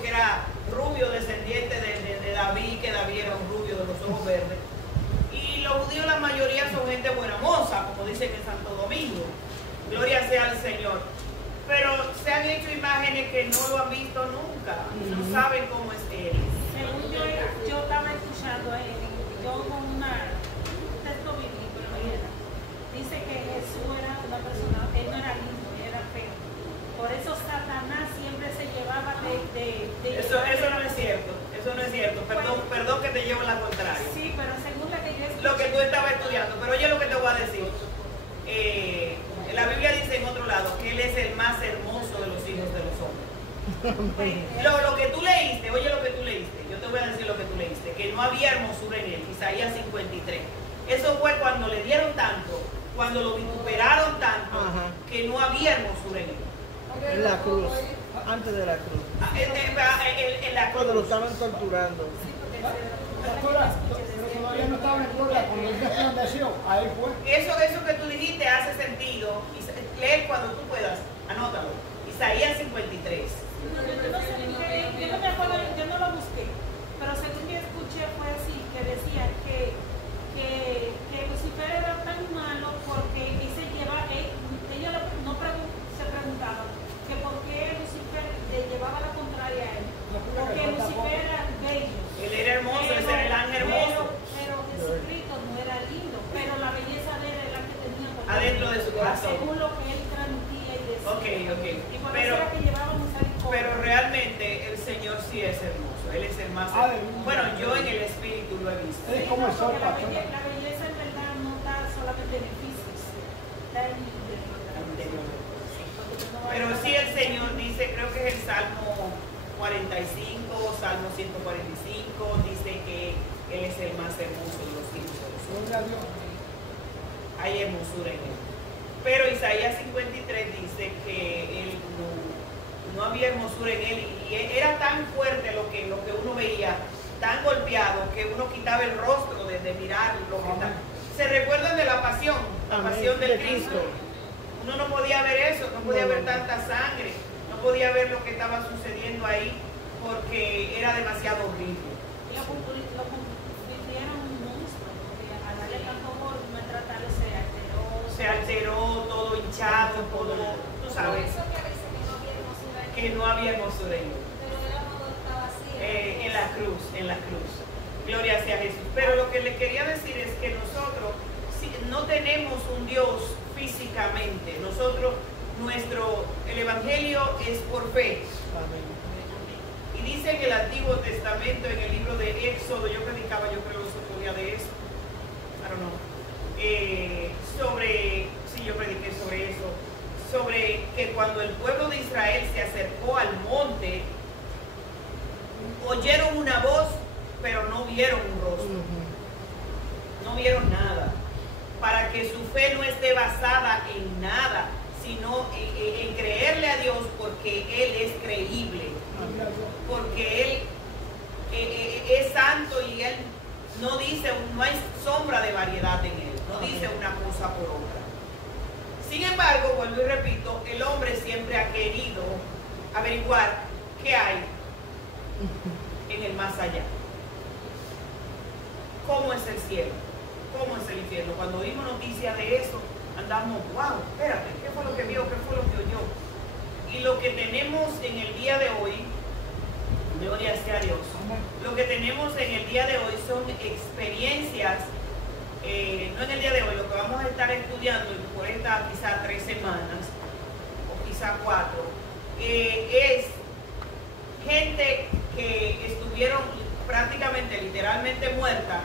porque era rubio, descendiente de David, que David era un rubio de los ojos verdes. Y los judíos, la mayoría son gente buena moza, como dicen en Santo Domingo. Gloria sea al Señor. Pero se han hecho imágenes que no lo han visto nunca, no saben cómo es él. Según yo estaba escuchando, yo con un texto bíblico, dice que Jesús era una persona, él no era lindo, él era feo. Por eso Satanás siempre se llevaba Eso no es cierto, eso no es cierto. Perdón que te llevo la contraria. Sí, pero según la que yo escuché, lo que tú estabas estudiando, pero oye lo que te voy a decir. La Biblia dice en otro lado que él es el más hermoso de los hijos de los hombres. Lo que tú leíste, oye lo que tú leíste, yo te voy a decir lo que tú leíste, que no había hermosura en él, Isaías 53. Eso fue cuando le dieron tanto, cuando lo vituperaron tanto, que no había hermosura en él. En la cruz, antes de la cruz. En la cruz. Cuando lo estaban torturando. Pero todavía no estaba en gloria, cuando él resplandeció, ahí fue. Eso que tú dijiste hace sentido. Lee cuando tú puedas, anótalo. Isaías 53. yo no sé, yo no me acuerdo, yo no lo busqué, pero según yo escuché fue así, que decía que Lucifer era tan malo porque ellos se preguntaban que por qué Lucifer le llevaba la contraria a él, porque Lucifer era bello. Él era hermoso, ese era el ángel hermoso. Pero Jesucristo no era lindo, pero la belleza de él era la que tenía adentro de su corazón. según lo que él transmitía y decía. Ok. Y por eso era que llevaba misericordia. Pero realmente el Señor sí es hermoso. Él es el más hermoso. Bueno, yo en el espíritu lo he visto. Es como el sol, la belleza en verdad no está solamente en beneficios, está en el interior. Pero sí el Señor dice, creo que es el Salmo 45, Salmo 145, dice que Él es el más hermoso de los hijos de los hombres. Hay hermosura en Él. Pero Isaías 53 dice que Él no había hermosura en Él y era tan fuerte lo que uno veía, tan golpeado, que uno quitaba el rostro de mirar lo que está. ¿Se recuerdan de la pasión del Cristo? Uno no podía ver eso, no podía ver tanta sangre, no podía ver lo que estaba sucediendo ahí porque era demasiado horrible. Lo convirtieron en un monstruo, porque al darle tanto por maltratarlo se alteró, todo hinchado, todo, tú sabes, que no había hermosura en él. En la cruz. Gloria sea Jesús. Pero lo que le quería decir es que nosotros no tenemos un Dios físicamente. El Evangelio es por fe. Y dice en el Antiguo Testamento, en el libro de Éxodo, yo predicaba, yo creo, los otros días de eso. Yo prediqué sobre eso. Sobre que cuando el pueblo de Israel se acercó al monte, oyeron una voz, pero no vieron un rostro. No vieron nada. Para que su fe no esté basada en nada, sino en creerle a Dios porque Él es creíble. Porque Él es santo y Él no hay sombra de variedad en Él. No dice una cosa por otra. Sin embargo, vuelvo y repito, el hombre siempre ha querido averiguar qué hay en el más allá. ¿Cómo es el cielo? ¿Cómo es el infierno? Cuando oímos noticias de eso, andamos, wow, espérate, ¿qué fue lo que vio? ¿Qué fue lo que oyó? Y lo que tenemos en el día de hoy, gloria sea a Dios, lo que tenemos en el día de hoy son experiencias, no en el día de hoy, lo que vamos a estar estudiando por estas quizás 3 semanas, o quizás 4, es gente que estuvieron prácticamente, literalmente muertas,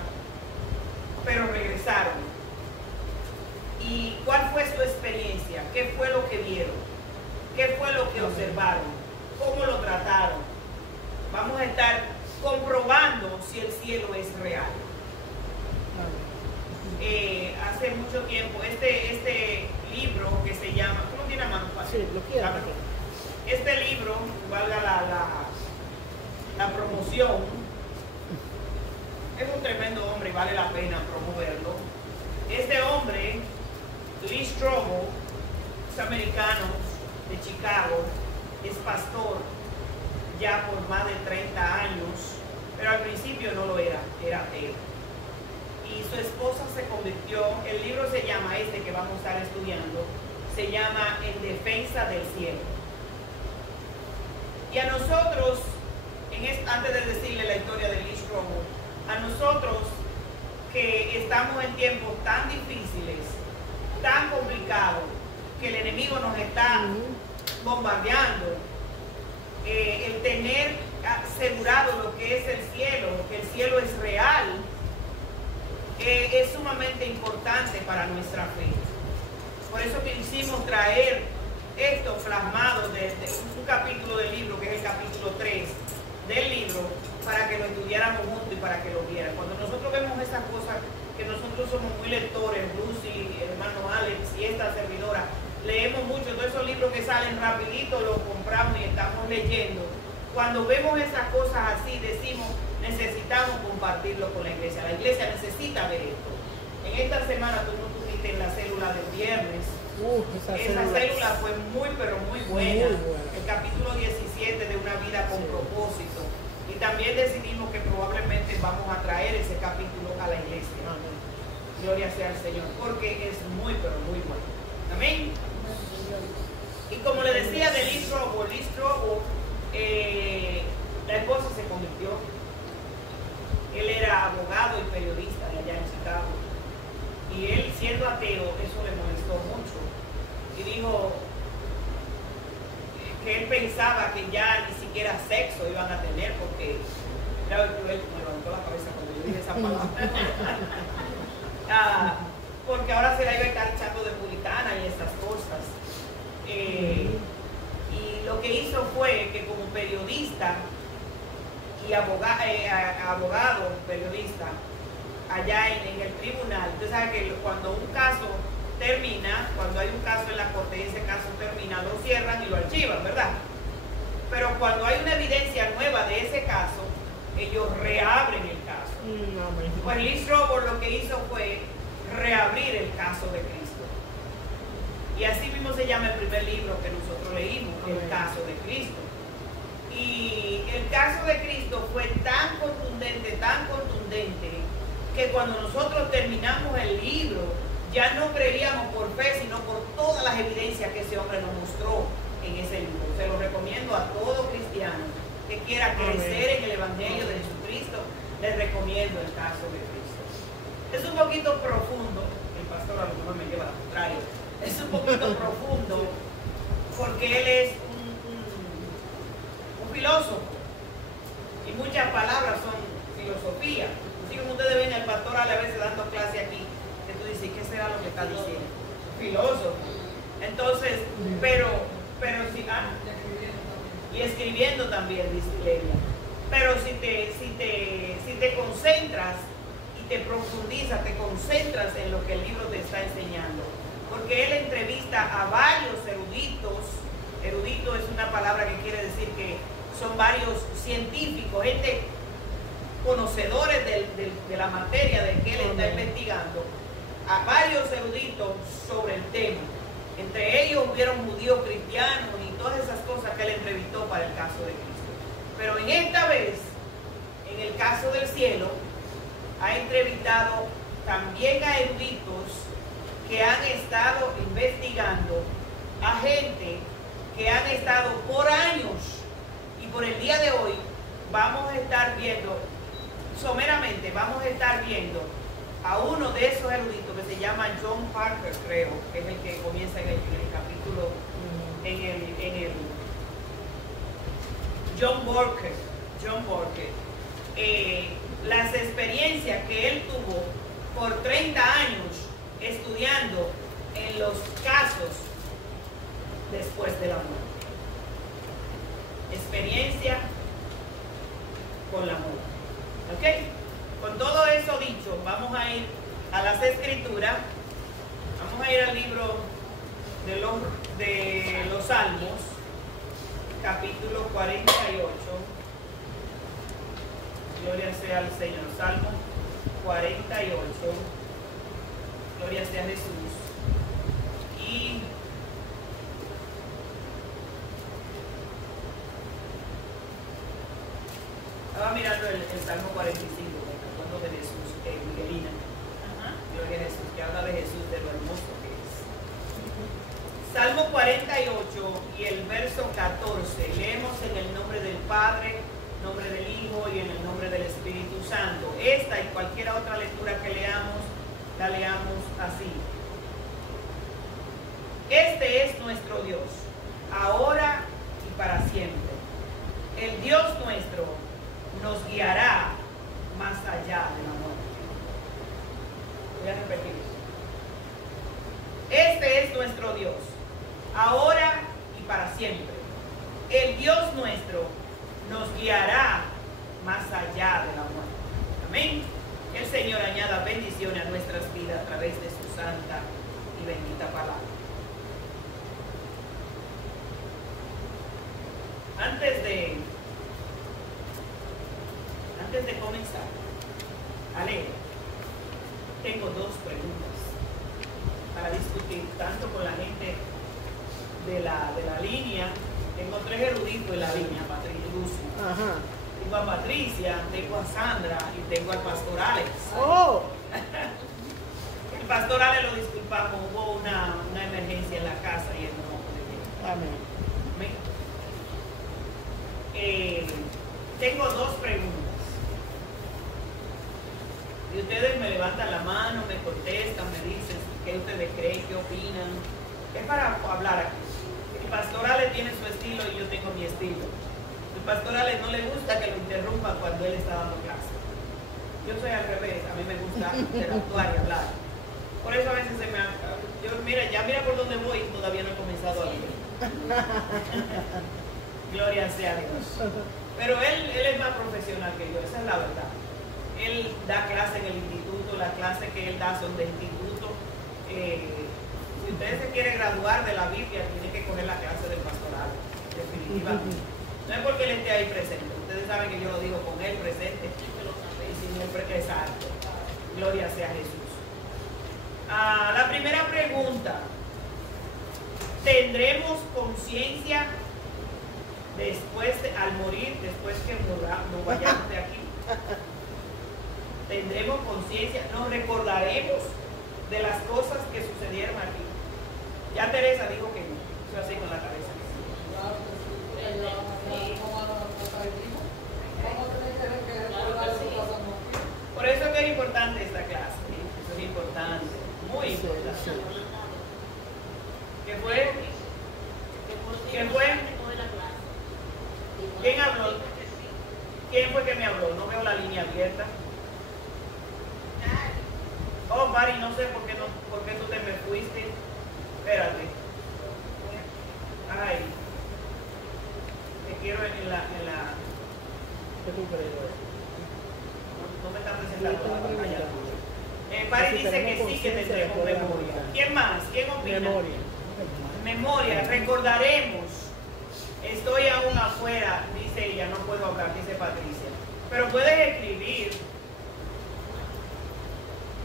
pero regresaron. ¿Y cuál fue su experiencia? ¿Qué fue lo que vieron? ¿Qué fue lo que observaron? ¿Cómo lo trataron? Vamos a estar comprobando si el cielo es real. Hace mucho tiempo, este libro que se llama, ¿cómo tiene la mano? Sí, lo quiero. Este libro, valga la promoción, es un tremendo hombre y vale la pena promoverlo. Este hombre, Lee Strobel, es americano de Chicago, es pastor, ya por más de 30 años, pero al principio no lo era, era ateo. Y su esposa se convirtió, el libro se llama, este que vamos a estar estudiando, se llama En Defensa del Cielo. Y a nosotros, antes de decirle la historia de Lee Strobel, a nosotros que estamos en tiempos tan difíciles, tan complicados, que el enemigo nos está bombardeando, el tener asegurado lo que es el cielo, que el cielo es real, es sumamente importante para nuestra fe. Por eso quisimos traer esto plasmado desde un capítulo del libro, que es el capítulo 3 del libro, para que lo estudiáramos juntos y para que lo vieran. Cuando nosotros vemos esas cosas, que nosotros somos muy lectores, Lucy, el hermano Alex y esta servidora, leemos mucho, todos esos libros que salen rapidito los compramos y estamos leyendo. Cuando vemos esas cosas así, decimos, necesitamos compartirlo con la iglesia. La iglesia necesita ver esto. En esta semana tú no tuviste en la célula del viernes. Esa célula fue muy, pero muy buena. El capítulo 17 de Una vida con propósito. Y también decidimos que probablemente vamos a traer ese capítulo a la iglesia. Gloria sea al Señor, porque es muy, pero muy bueno. Amén. Y como le decía de Lee Strobel, la esposa se convirtió. Él era abogado y periodista de allá en Chicago. Y él, siendo ateo, eso le molestó mucho. Y dijo que él pensaba que ya ni siquiera sexo iban a tener, porque claro, él me levantó la cabeza cuando yo dije esa palabra. Porque ahora se la iba a estar echando de puritana y esas cosas. Y lo que hizo fue que como periodista y abogado, periodista, allá en el tribunal, usted sabe que cuando un caso termina, cuando hay un caso en la corte y ese caso termina, lo cierran y lo archivan, ¿verdad? Pero cuando hay una evidencia nueva de ese caso, ellos reabren el caso. Pues Lee Strobel lo que hizo fue reabrir el caso de Cristo. Y así mismo se llama el primer libro que nosotros leímos, El Caso de Cristo. Y el caso de Cristo fue tan contundente, que cuando nosotros terminamos el libro, ya no creíamos por fe, sino por todas las evidencias que ese hombre nos mostró en ese libro. Se lo recomiendo a todo cristiano que quiera crecer en el Evangelio de Jesucristo, les recomiendo el caso de Cristo. Es un poquito profundo, el pastor a lo mejor me lleva al contrario, es un poquito profundo porque él es un filósofo y muchas palabras son filosofía. Así como ustedes ven el pastor a veces dando clase aquí, que tú dices, ¿qué será lo que está diciendo? Filósofo. Entonces, pero si, y escribiendo también, dice Lelia. Pero si te concentras y te profundizas, te concentras en lo que el libro te está enseñando, porque él entrevista a varios eruditos. Erudito es una palabra que quiere decir que son varios científicos, gente conocedores de la materia de que él está investigando, a varios eruditos sobre el tema. Entre ellos hubieron judíos cristianos y todas esas cosas que él entrevistó para el caso de Cristo. Pero en esta vez, en el caso del cielo, ha entrevistado también a eruditos que han estado investigando, a gente que han estado por años, y por el día de hoy vamos a estar viendo, someramente vamos a estar viendo a uno de esos eruditos que se llama John Parker, creo, que es el que comienza en el capítulo, en el John Borker, las experiencias que él tuvo por 30 años estudiando en los casos después de la muerte. Experiencia con la muerte. ¿Ok? Con todo eso dicho, vamos a ir a las escrituras. Vamos a ir al libro de los Salmos, capítulo 48. Gloria sea al Señor. Salmo 48. Gloria sea a Jesús. Y mirando el Salmo 45, hablando de Jesús, Miguelina. Ajá. Gloria a Jesús, que habla de Jesús, de lo hermoso que es. Salmo 48 y el verso 14. Leemos en el nombre del Padre, nombre del Hijo y en el nombre del Espíritu Santo. Esta y cualquier otra lectura que leamos, la leamos así. Este es nuestro Dios, ahora y para siempre. El Dios nuestro nos guiará más allá de la muerte. Voy a repetir eso. Este es nuestro Dios, ahora y para siempre. El Dios nuestro nos guiará más allá de la muerte. Amén. Que el Señor añada bendiciones a nuestras vidas a través de su santa y bendita palabra. Antes de comenzar a leer, tengo dos preguntas para discutir tanto con la gente de la línea. Tengo tres eruditos en la línea, Patricia y Lucy. Ajá. Tengo a Patricia, tengo a Sandra y tengo al pastor Alex. Oh, El pastor Alex lo disculpamos, hubo una emergencia en la casa y él no pudo venir. amén. Amén. Tengo dos preguntas. Y ustedes me levantan la mano, me contestan, me dicen qué ustedes creen, qué opinan. Es para hablar aquí. El pastor Alex tiene su estilo y yo tengo mi estilo. El pastor Alex no le gusta que lo interrumpan cuando él está dando clase. Yo soy al revés, a mí me gusta interactuar y hablar. Por eso a veces mira por dónde voy y todavía no he comenzado a leer. Gloria sea a Dios. Pero él es más profesional que yo, esa es la verdad. Él da clase en el instituto, las clases que él da son de instituto. Si usted se quiere graduar de la Biblia, tiene que coger la clase del pastoral, definitivamente. No es porque él esté ahí presente, ustedes saben que yo lo digo con él presente y sin él exacto. Gloria sea a Jesús. La primera pregunta: ¿tendremos conciencia al morir, después que nos vayamos de aquí? ¿Tendremos conciencia? ¿Nos recordaremos de las cosas que sucedieron aquí? Ya Teresa dijo que no, yo así con la cabeza. Por eso es que es importante esta clase, ¿sí? Eso es importante, muy importante. ¿Qué fue? ¿Qué fue? ¿Quién habló? ¿Quién fue que me habló? No veo la línea abierta. Oh, Mari, no sé por qué tú te me fuiste. Espérate. Ay. Te quiero en la... ¿Qué tú crees? No me están presentando la pantalla. Mari dice que sí, que tendremos memoria. ¿Quién más? ¿Quién opina? Memoria. Memoria, recordaremos. Estoy aún afuera, dice ella, no puedo hablar, dice Patricia. Pero puedes escribir.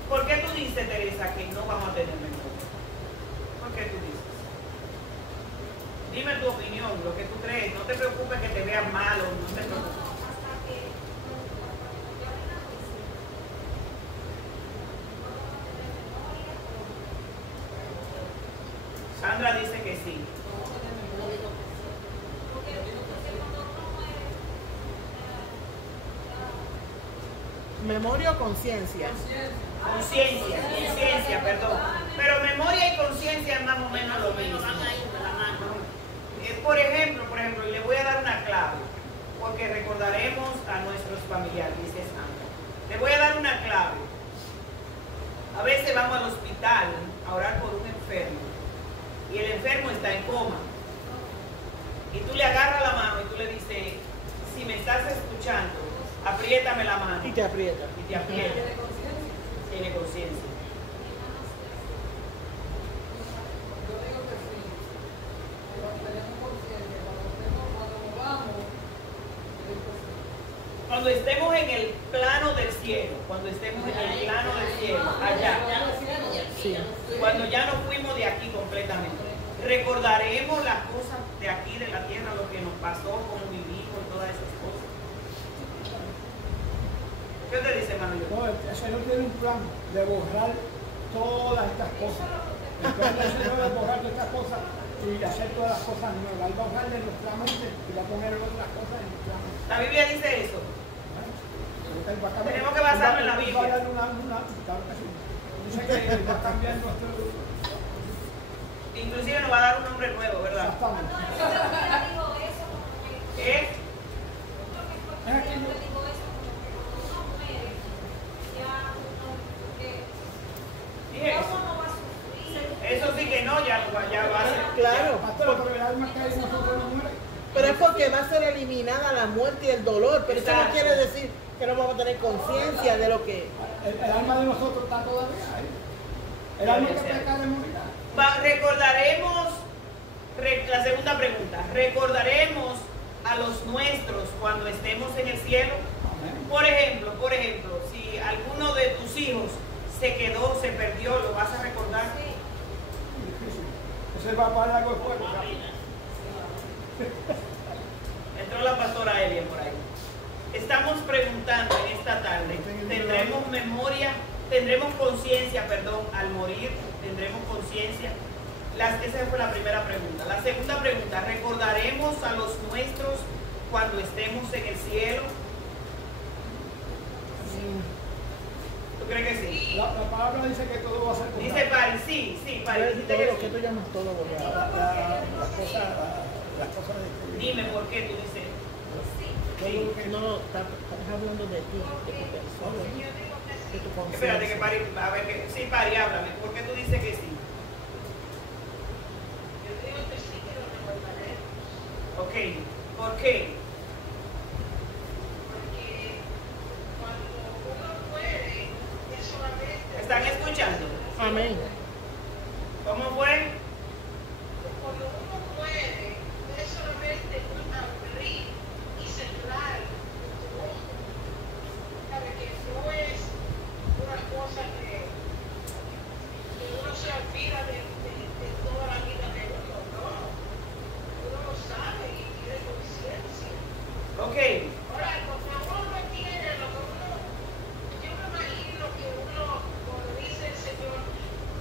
¿Por qué tú dices, Teresa, que no vamos a tener memoria? ¿Por qué tú dices? Dime tu opinión, lo que tú crees. No te preocupes que te vean malo, no te preocupes. Sandra dice que sí. ¿Memoria o conciencia? Conciencia, perdón. Pero memoria y conciencia es más o menos lo mismo. Por ejemplo, y le voy a dar una clave, porque recordaremos a nuestros familiares, dice Sandra. Le voy a dar una clave. A veces vamos al hospital a orar por un enfermo y el enfermo está en coma. Y tú le agarras la mano y tú le dices, si me estás escuchando, apriétame la mano. Y te aprieta. Y te aprieta. Tiene conciencia. Yo digo que sí. Pero tenemos conciencia. Cuando vamos, Cuando estemos en el plano del cielo, allá, Sí. cuando ya nos fuimos de aquí completamente, recordaremos las cosas de aquí, de la tierra, lo que nos pasó, cómo vivimos, todas esas cosas. gano yo. No, el Señor tiene un plan de borrar todas estas cosas. El plan del Señor es borrar todas estas cosas y hacer todas las cosas nuevas. Él va a borrar de nuestra mente y va a poner otras cosas en nuestra mente. La Biblia dice eso. Él va a cambiar- Tenemos que basarnos en la él Biblia. va a dar claro que sí. Dice que él va a cambiar nuestro... Inclusive nos va a dar un nombre nuevo, ¿verdad? Exactamente. ¿Eh? Es aquí, Dije eso. Eso sí que no, ya va a ser. Claro, pastor, pero el alma que hay en nosotros no muere. pero es porque va a ser eliminada la muerte y el dolor, pero eso no Exacto. quiere decir que no vamos a tener conciencia de lo que... El alma de nosotros está todavía ahí. El alma que peca de morirá. Recordaremos, la segunda pregunta, recordaremos a los nuestros cuando estemos en el cielo. Amén. Por ejemplo, si alguno de tus hijos se quedó, se perdió, ¿lo vas a recordar? Difícil. Ese va para algo de fuego. Entró la pastora Elia por ahí. Estamos preguntando en esta tarde, ¿tendremos memoria, tendremos conciencia, perdón, al morir? ¿Tendremos conciencia? Esa fue la primera pregunta. La segunda pregunta, ¿recordaremos a los nuestros cuando estemos en el cielo? ¿Tú crees que sí? La palabra dice que todo va a ser borrado. Dice Pari, sí, Pari, dijiste Todo que lo que sí. tú llamas todo borrado. Las cosas de este Dime por qué tú dices. Todo lo que no, estás hablando de ti, de tu persona, de tu conciencia. Espérate que Pari, a ver que sí, Pari, háblame. ¿Por qué tú dices que sí? Ok, ¿por qué? ¿Están escuchando? Amén. ¿Cómo fue? Cuando uno muere, no es solamente un abrir y cerrar tu ojo. Sabe que no es una cosa que uno se olvida de toda la vida de uno, no. Uno lo sabe y tiene conciencia. Ok, Ahora, cuando uno no tiene lo que uno, yo me imagino que uno, como dice el Señor,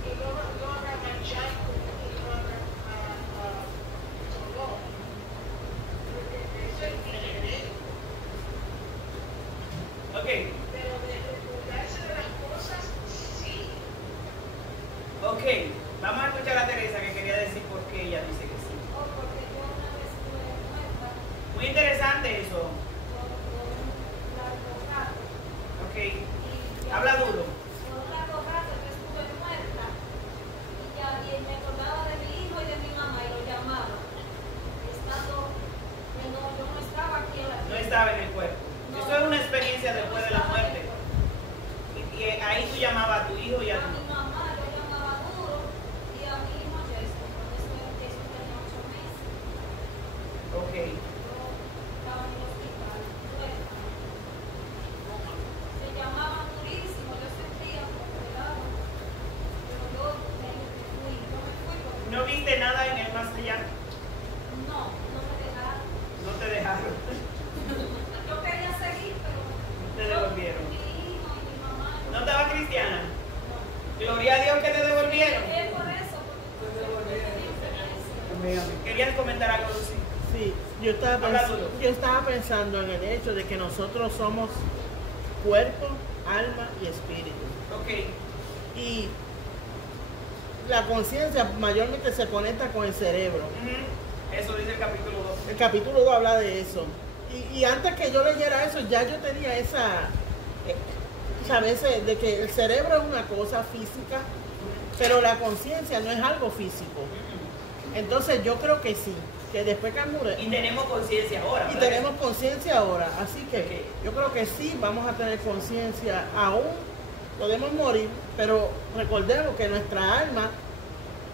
que no haga manchar y no haga dolor. Porque eso es diferente. ok, Pero de recordarse de las cosas, sí. ok. Vamos a escuchar a Teresa que quería decir por qué ella dice que sí. Muy interesante eso. Ok, habla duro. No estaba en el cuerpo. Eso es una experiencia después de la muerte. Y ahí tú llamabas a tu hijo y a tu... Ok, ¿no viste nada en el más allá? No te dejaron. Yo quería seguir, pero Te devolvieron. mi hijo y mi mamá. ¿No estaba cristiana? Gloria a Dios que te devolvieron. Es por eso, porque Amén, amén. ¿Querías comentar algo, Lucy? Sí, yo estaba pensando en el hecho de que nosotros somos cuerpo, alma y espíritu. Ok, Y la conciencia mayormente se conecta con el cerebro. ujú. Eso dice el capítulo 2. El capítulo 2 habla de eso. Y antes que yo leyera eso, ya yo tenía ¿sabes? De que el cerebro es una cosa física, pero la conciencia no es algo físico. Entonces yo creo que sí, que después que mure, Y tenemos conciencia ahora. y ¿verdad? tenemos conciencia ahora, así que yo creo que sí vamos a tener conciencia, aún podemos morir, pero recordemos que nuestra alma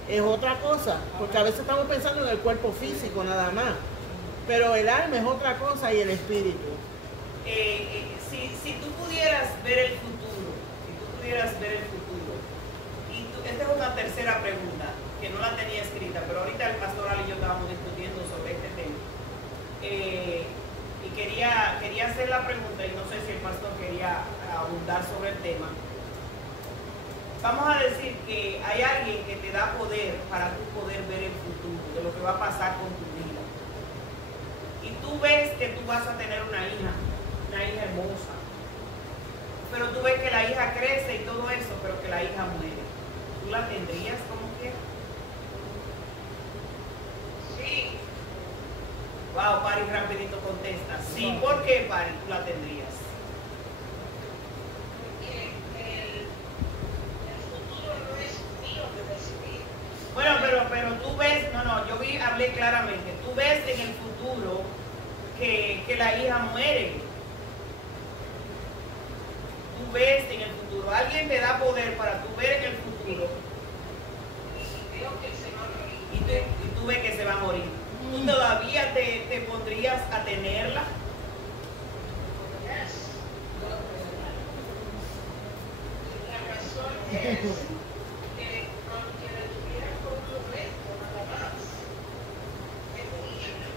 es otra cosa, porque a veces estamos pensando en el cuerpo físico nada más, pero el alma es otra cosa y el espíritu. Si tú pudieras ver el futuro, esta es una tercera pregunta, que no la tenía escrita, pero ahorita el pastor Ali y yo estábamos discutiendo sobre este tema. Y quería hacer la pregunta, y no sé si el pastor quería abundar sobre el tema, vamos a decir que hay alguien que te da poder para tú poder ver el futuro de lo que va a pasar con tu vida. Y tú ves que tú vas a tener una hija hermosa, pero tú ves que la hija crece y todo eso, pero que la hija muere. ¿Tú la tendrías como quieras? Sí, Wow, Pari rapidito contesta. Sí, ¿por qué, Pari, tú la tendrías? porque el futuro no es mío de decidir. Bueno, pero tú ves, hablé claramente, tú ves en el futuro que la hija muere. Tú ves en el futuro, alguien te da poder para tú ver en el futuro Y veo que se va a morir. y tú ves que se va a morir. ¿Tú todavía te pondrías a tenerla? Yes. La razón es que aunque la tuviera por un momento nada más, es mi hija.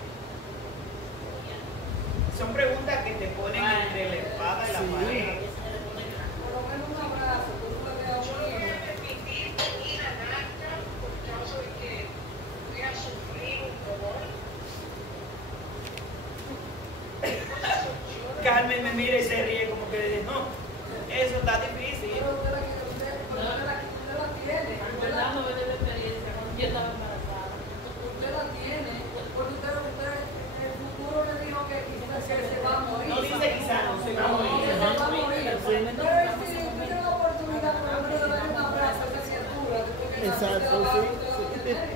Son preguntas que te ponen entre la espada y la Sí. pared. Por lo menos un abrazo, tú no le das Yo un no voy niño. a permitir que mi hija nazca por causa de que voy a sufrir un dolor. Carmen me mira y se ríe como que dice, no, eso está difícil. Pero usted la tiene. En verdad no viene de experiencia cuando yo estaba embarazada. Usted la tiene. Porque usted el futuro le dijo que quizás se va a morir. No dice quizá, no se va a morir. Que se va a morir. Pero si usted tiene la oportunidad por lo menos de darle un abrazo a esa criatura, después que nace, Exacto, usted la va sí. a tener.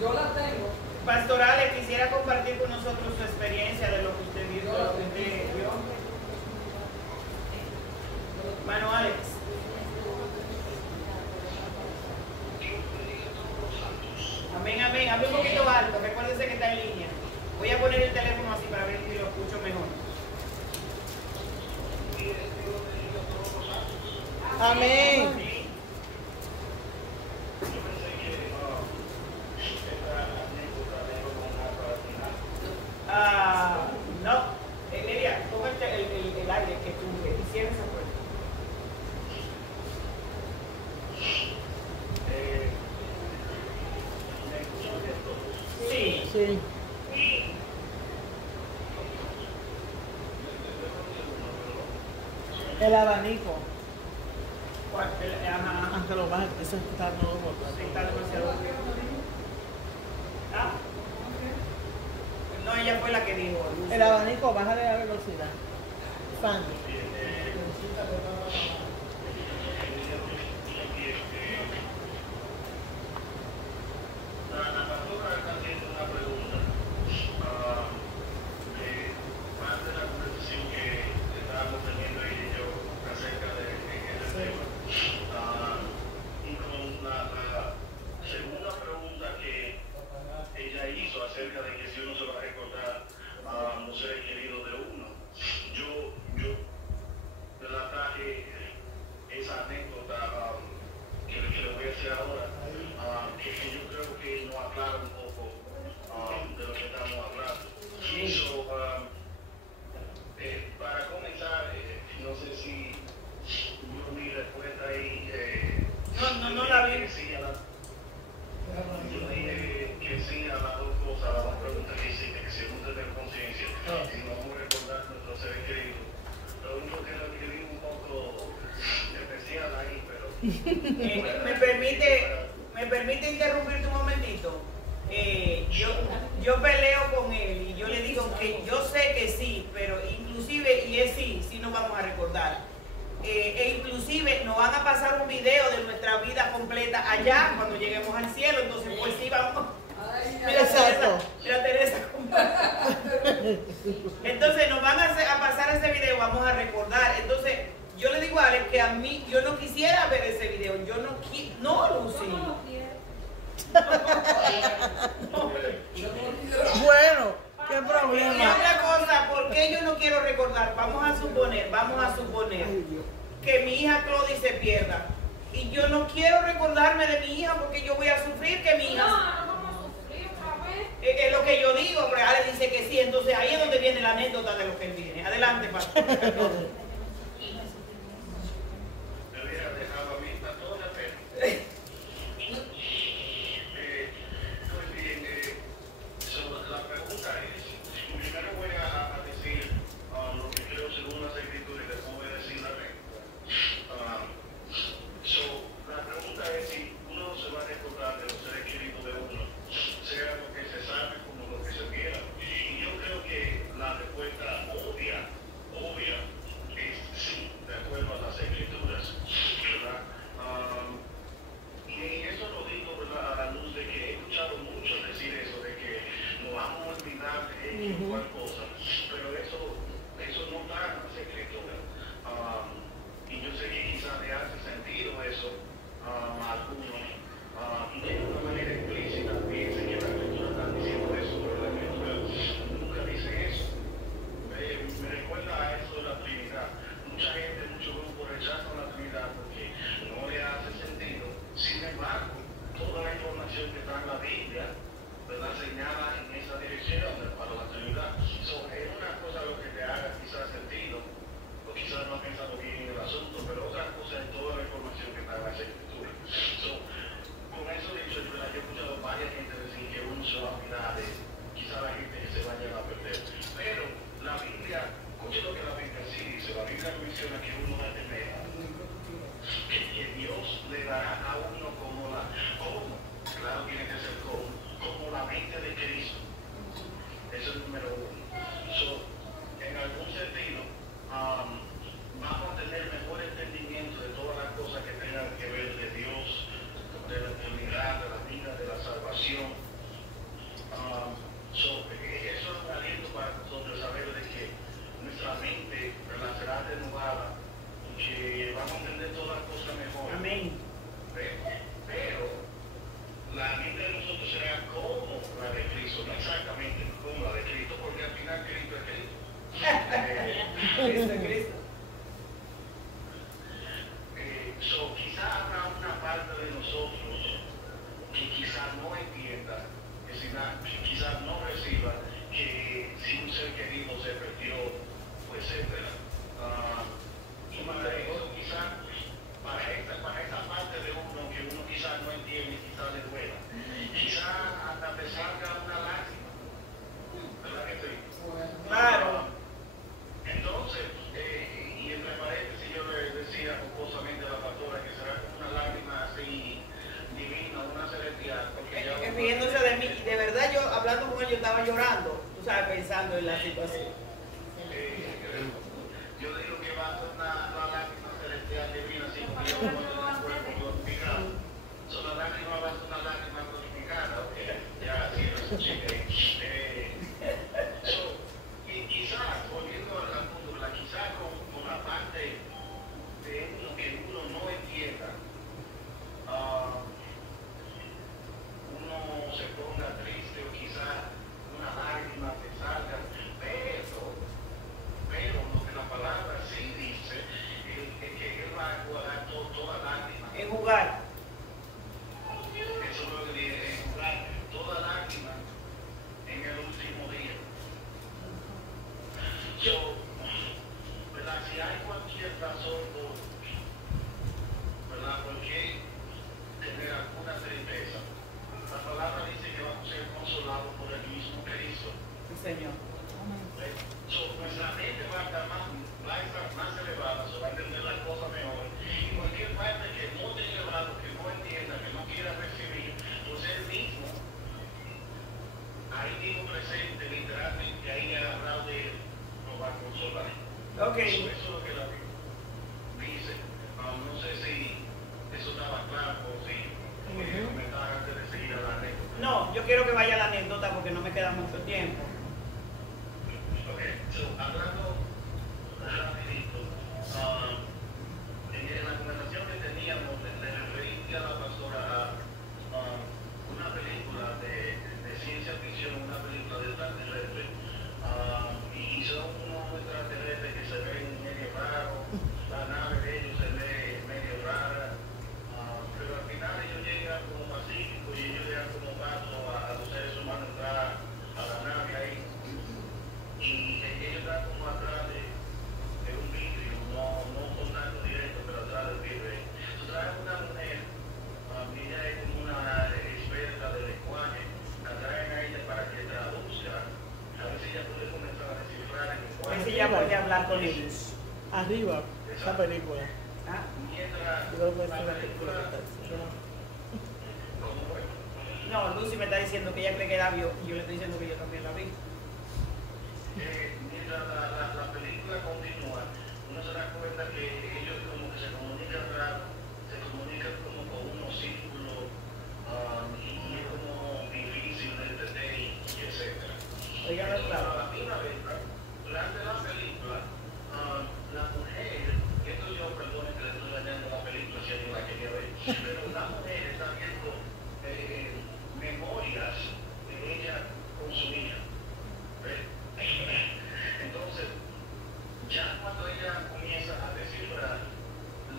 Yo la tengo. Pastorales, quisiera compartir con nosotros su experiencia de lo que usted vio, de lo que usted vio. Mano Alex. Amén, amén. Hable un poquito alto, recuérdese que está en línea. Voy a poner el teléfono así para ver si lo escucho mejor. Amén. Sí. No. Elia, toma el aire que tú y cierra esa puerta. Sí. Sí. El abanico. ¿Cuál? Ajá. Aunque lo bajes, eso está todo botado. Está demasiado. ¿Ah? No, ella fue la que dijo. El abanico, bájale la velocidad. Fan. La pastora está haciendo una pregunta más de la conversación que estábamos teniendo ella y yo acerca de este tema. Y con la segunda pregunta que ella hizo acerca de que si uno se va a recordar a los seres queridos de uno, yo la traje esa anécdota que le voy a hacer ahora, que yo creo que nos aclara un poco de lo que estamos hablando. So, para comenzar, no sé si mi respuesta ahí. No la vi. Que sí a yo dije que sí a las dos cosas, a las dos preguntas que hiciste, que si vamos a tener conciencia, si vamos a recordar nuestros seres queridos. Lo único que lo escribí un poco especial ahí, pero. ¿Me permite interrumpirte un momentito? Yo peleo con él y yo le digo que yo sé que sí, pero inclusive, y es sí nos vamos a recordar. Inclusive nos van a pasar un video de nuestra vida completa allá cuando lleguemos al cielo, entonces pues sí vamos. Mira, Exacto. Mira Teresa. Entonces nos van a pasar ese video, vamos a recordar. Entonces yo le digo a Alex que a mí yo no quisiera ver ese video, yo no quiero, no Lucy. ¿Cómo lo quieres? Bueno, qué Y problema. otra cosa, ¿por qué yo no quiero recordar? Vamos a suponer que mi hija Claudia se pierda. Y yo no quiero recordarme de mi hija porque yo voy a sufrir que mi hija. No vamos a sufrir otra vez. Es lo que yo digo, pero Ale dice que sí, entonces ahí es donde viene la anécdota de lo que él viene. Adelante, pastor. cual cosa, pero eso no está en secreto. Y yo sé que quizás le hace sentido eso a algunos, y de una manera explícita piensen que la escritura está diciendo eso, pero la escritura nunca dice eso. Me recuerda a eso de la Trinidad. Mucha gente, muchos grupos rechazan la Trinidad porque no le hace sentido. Sin embargo, toda la información que está en la Biblia, ¿verdad?, señala en esa dirección para la Trinidad. Es una cosa lo que te haga quizás sentido, o quizás no has pensado bien en el asunto, pero otra cosa es toda la información que está en esa escritura. Con eso dicho, yo he escuchado varias gente decir que uno se va a mirar de quizás la gente que se vaya a perder. Pero la Biblia, escuche lo que la Biblia sí dice. La Biblia menciona que uno va a temer, que Dios le dará a uno como claro, tiene que ser como la mente de Cristo. Eso es el número uno. En algún sentido, vamos a tener mejor entendimiento de todas las cosas que tengan que ver de Dios, de la eternidad, de la vida, de la salvación. Eso es un aliento para nosotros saber de que nuestra mente será renovada y que vamos a entender todas las cosas mejor. Amén. Pero la mente de nosotros será como la de Cristo, no exactamente como la de Cristo, porque al final Cristo es Cristo. Cristo es Cristo. Quizás habrá una parte de nosotros que quizás no entienda, que quizás no reciba, que si un ser querido se perdió, pues etcétera. Y para eso quizás, para esta parte de uno que uno quizás no entiende, quizás le duela, quizás hasta te salga una lágrima, ¿verdad que sí? Claro. Entonces, y entre paréntesis yo le decía jocosamente a la pastora que será como una lágrima así divina, una celestial, porque ya Riéndose de mí, y de verdad yo hablando con él yo estaba llorando, tú sabes, pensando en la situación. yo digo que va a ser una lágrima celestial divina, así como yo cuando el cuerpo glorificado. La lágrima va a ser una lágrima glorificada, ok, ya así resucité. Y quizás, volviendo al punto, quizás con la parte de uno que uno no entienda, uno se ponga triste o quizás una lágrima te salga, pero lo que la palabra sí dice es que Él va a enjuagar toda lágrima. Enjugar. Eso es lo que dice, enjugar toda lágrima en el último día. ¿Verdad? Si hay cualquier razón ¿verdad?, por qué tener alguna tristeza, la palabra dice que vamos a ser consolados por el mismo Cristo. Sí, Señor. Nuestra mente va a estar más elevada, se va a entender las cosas mejor. Y cualquier parte que no esté elevado, que no entienda, que no quiera recibir, pues él mismo, ahí mismo presente, literalmente, ahí agarrado de él, nos va a consolar. Ok. Eso es lo que la Biblia dice. No sé si eso estaba claro o si comentaban antes de seguir a la anécdota. No, yo quiero que vaya a la anécdota porque no me queda mucho tiempo. Hablando rapidito, en la conversación que teníamos, le referí a la pastora a una película de ciencia ficción, una película de extraterrestre, y son unos extraterrestres que se ven medio raros, la nave de ellos se ve medio rara, pero al final ellos llegan como pacíficos y ellos llegan como paso a los seres humanos entrar a la nave ahí. Y ellos están como atrás de un vidrio, no contacto directo, pero atrás del vidrio. Entonces trae una mujer, ella es como una experta del lenguaje, la traen a ella para que traduzca, a ver si ella puede comenzar a descifrar el A ver lenguaje. si ya puede hablar con ellos. Arriba, esa película. ¿Ah? Mientras Yo creo que es la una película película, que está diciendo. ¿cómo fue? No, Lucy me está diciendo que ella cree que la vio y yo le estoy diciendo que yo también la vi. Mientras la película continúa, uno se da cuenta que ellos como que se comunican raro, se comunican como con unos círculos y es como difícil de entender y etcétera. Oigan lo que claro. a la misma vez, durante la película, la mujer, esto yo perdone que le estoy dañando la película si alguien la quería ver, pero la mujer está viendo memorias de ella con su hija. Entonces, ya cuando ella comienza a descifrar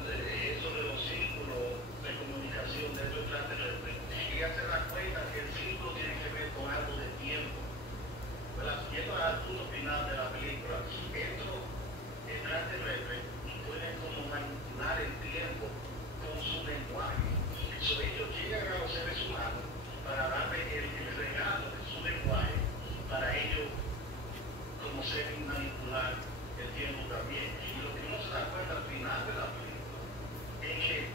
eso de los círculos de comunicación de estos extraterrestres, ella se da cuenta que el círculo tiene que ver con algo de tiempo. Yendo al punto final de la película, estos extraterrestres pueden como manipular el tiempo con su lenguaje. Ellos llegan a los seres humanos para darle el regalo de su lenguaje, para ellos como ser y manipular el tiempo también. Y lo que uno se da cuenta al final de la película es que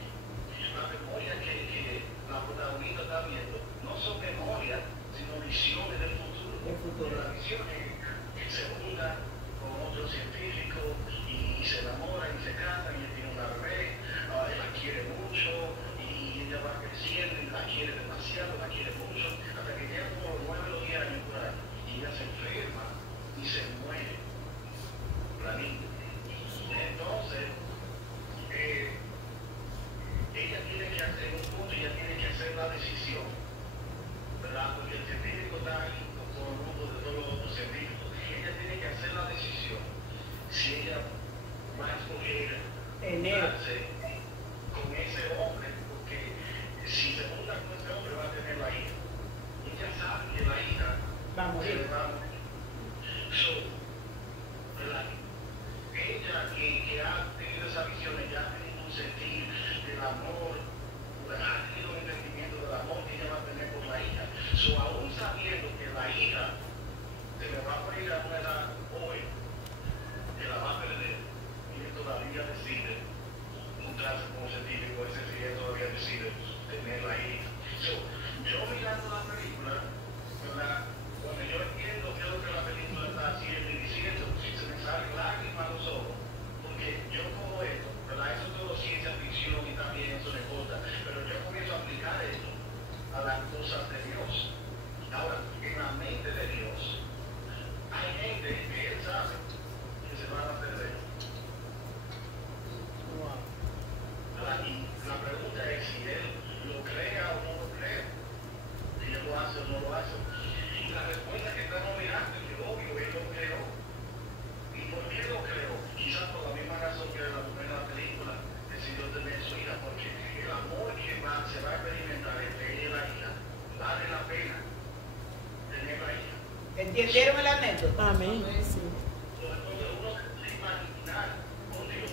la memoria que la protagonista está viendo no son memorias, sino visiones del futuro. La visión es que se junta con otro científico y se enamora y se casan y tiene una bebé, él la quiere mucho y ella va creciendo y la quiere demasiado, la quiere mucho, hasta que llega como 9 o 10 años por ahí y ella se enferma y se muere, la niña. Entonces, ella tiene que hacer un punto, ella tiene que hacer la decisión, ¿verdad? Porque el científico está ahí con el grupo de todos los otros científicos. Ella tiene que hacer la decisión si ella va a escoger juntarse con ese hombre, porque si se junta con ese hombre va a tener la hija. Ella sabe que la hija va a morir. ¿Verdad? Ella que ha tenido esa visión, ya ha tenido un sentir del amor, ha tenido un entendimiento del amor que ella va a tener por la hija. Aún sabiendo que la hija se le va a morir a una edad joven, que la va a perder, y él todavía decide juntarse con un científico, ese sí, él todavía decide tener la hija. Yo mirando la película, ¿verdad? Cuando yo entiendo qué es lo que la película está haciendo y diciendo, se me salen lágrimas a los ojos, porque yo como esto, ¿verdad? Eso es todo ciencia ficción y también eso me importa, pero yo comienzo a aplicar esto a las cosas de Dios. Ahora, en la mente de Dios, hay gente que él sabe que se van a perder. Y la pregunta es si él lo crea o no lo crea, si él lo hace o no lo hace. Y la respuesta que estamos mirando es que obvio, él lo creó. ¿Y por qué lo creó? Quizás por la misma razón que la mujer de la película decidió tener su hija, porque el amor que se va a experimentar entre ella y la hija vale la pena tener la hija. ¿Entendieron el anécdota? Amén. Sí. Entonces uno se puede imaginar con Dios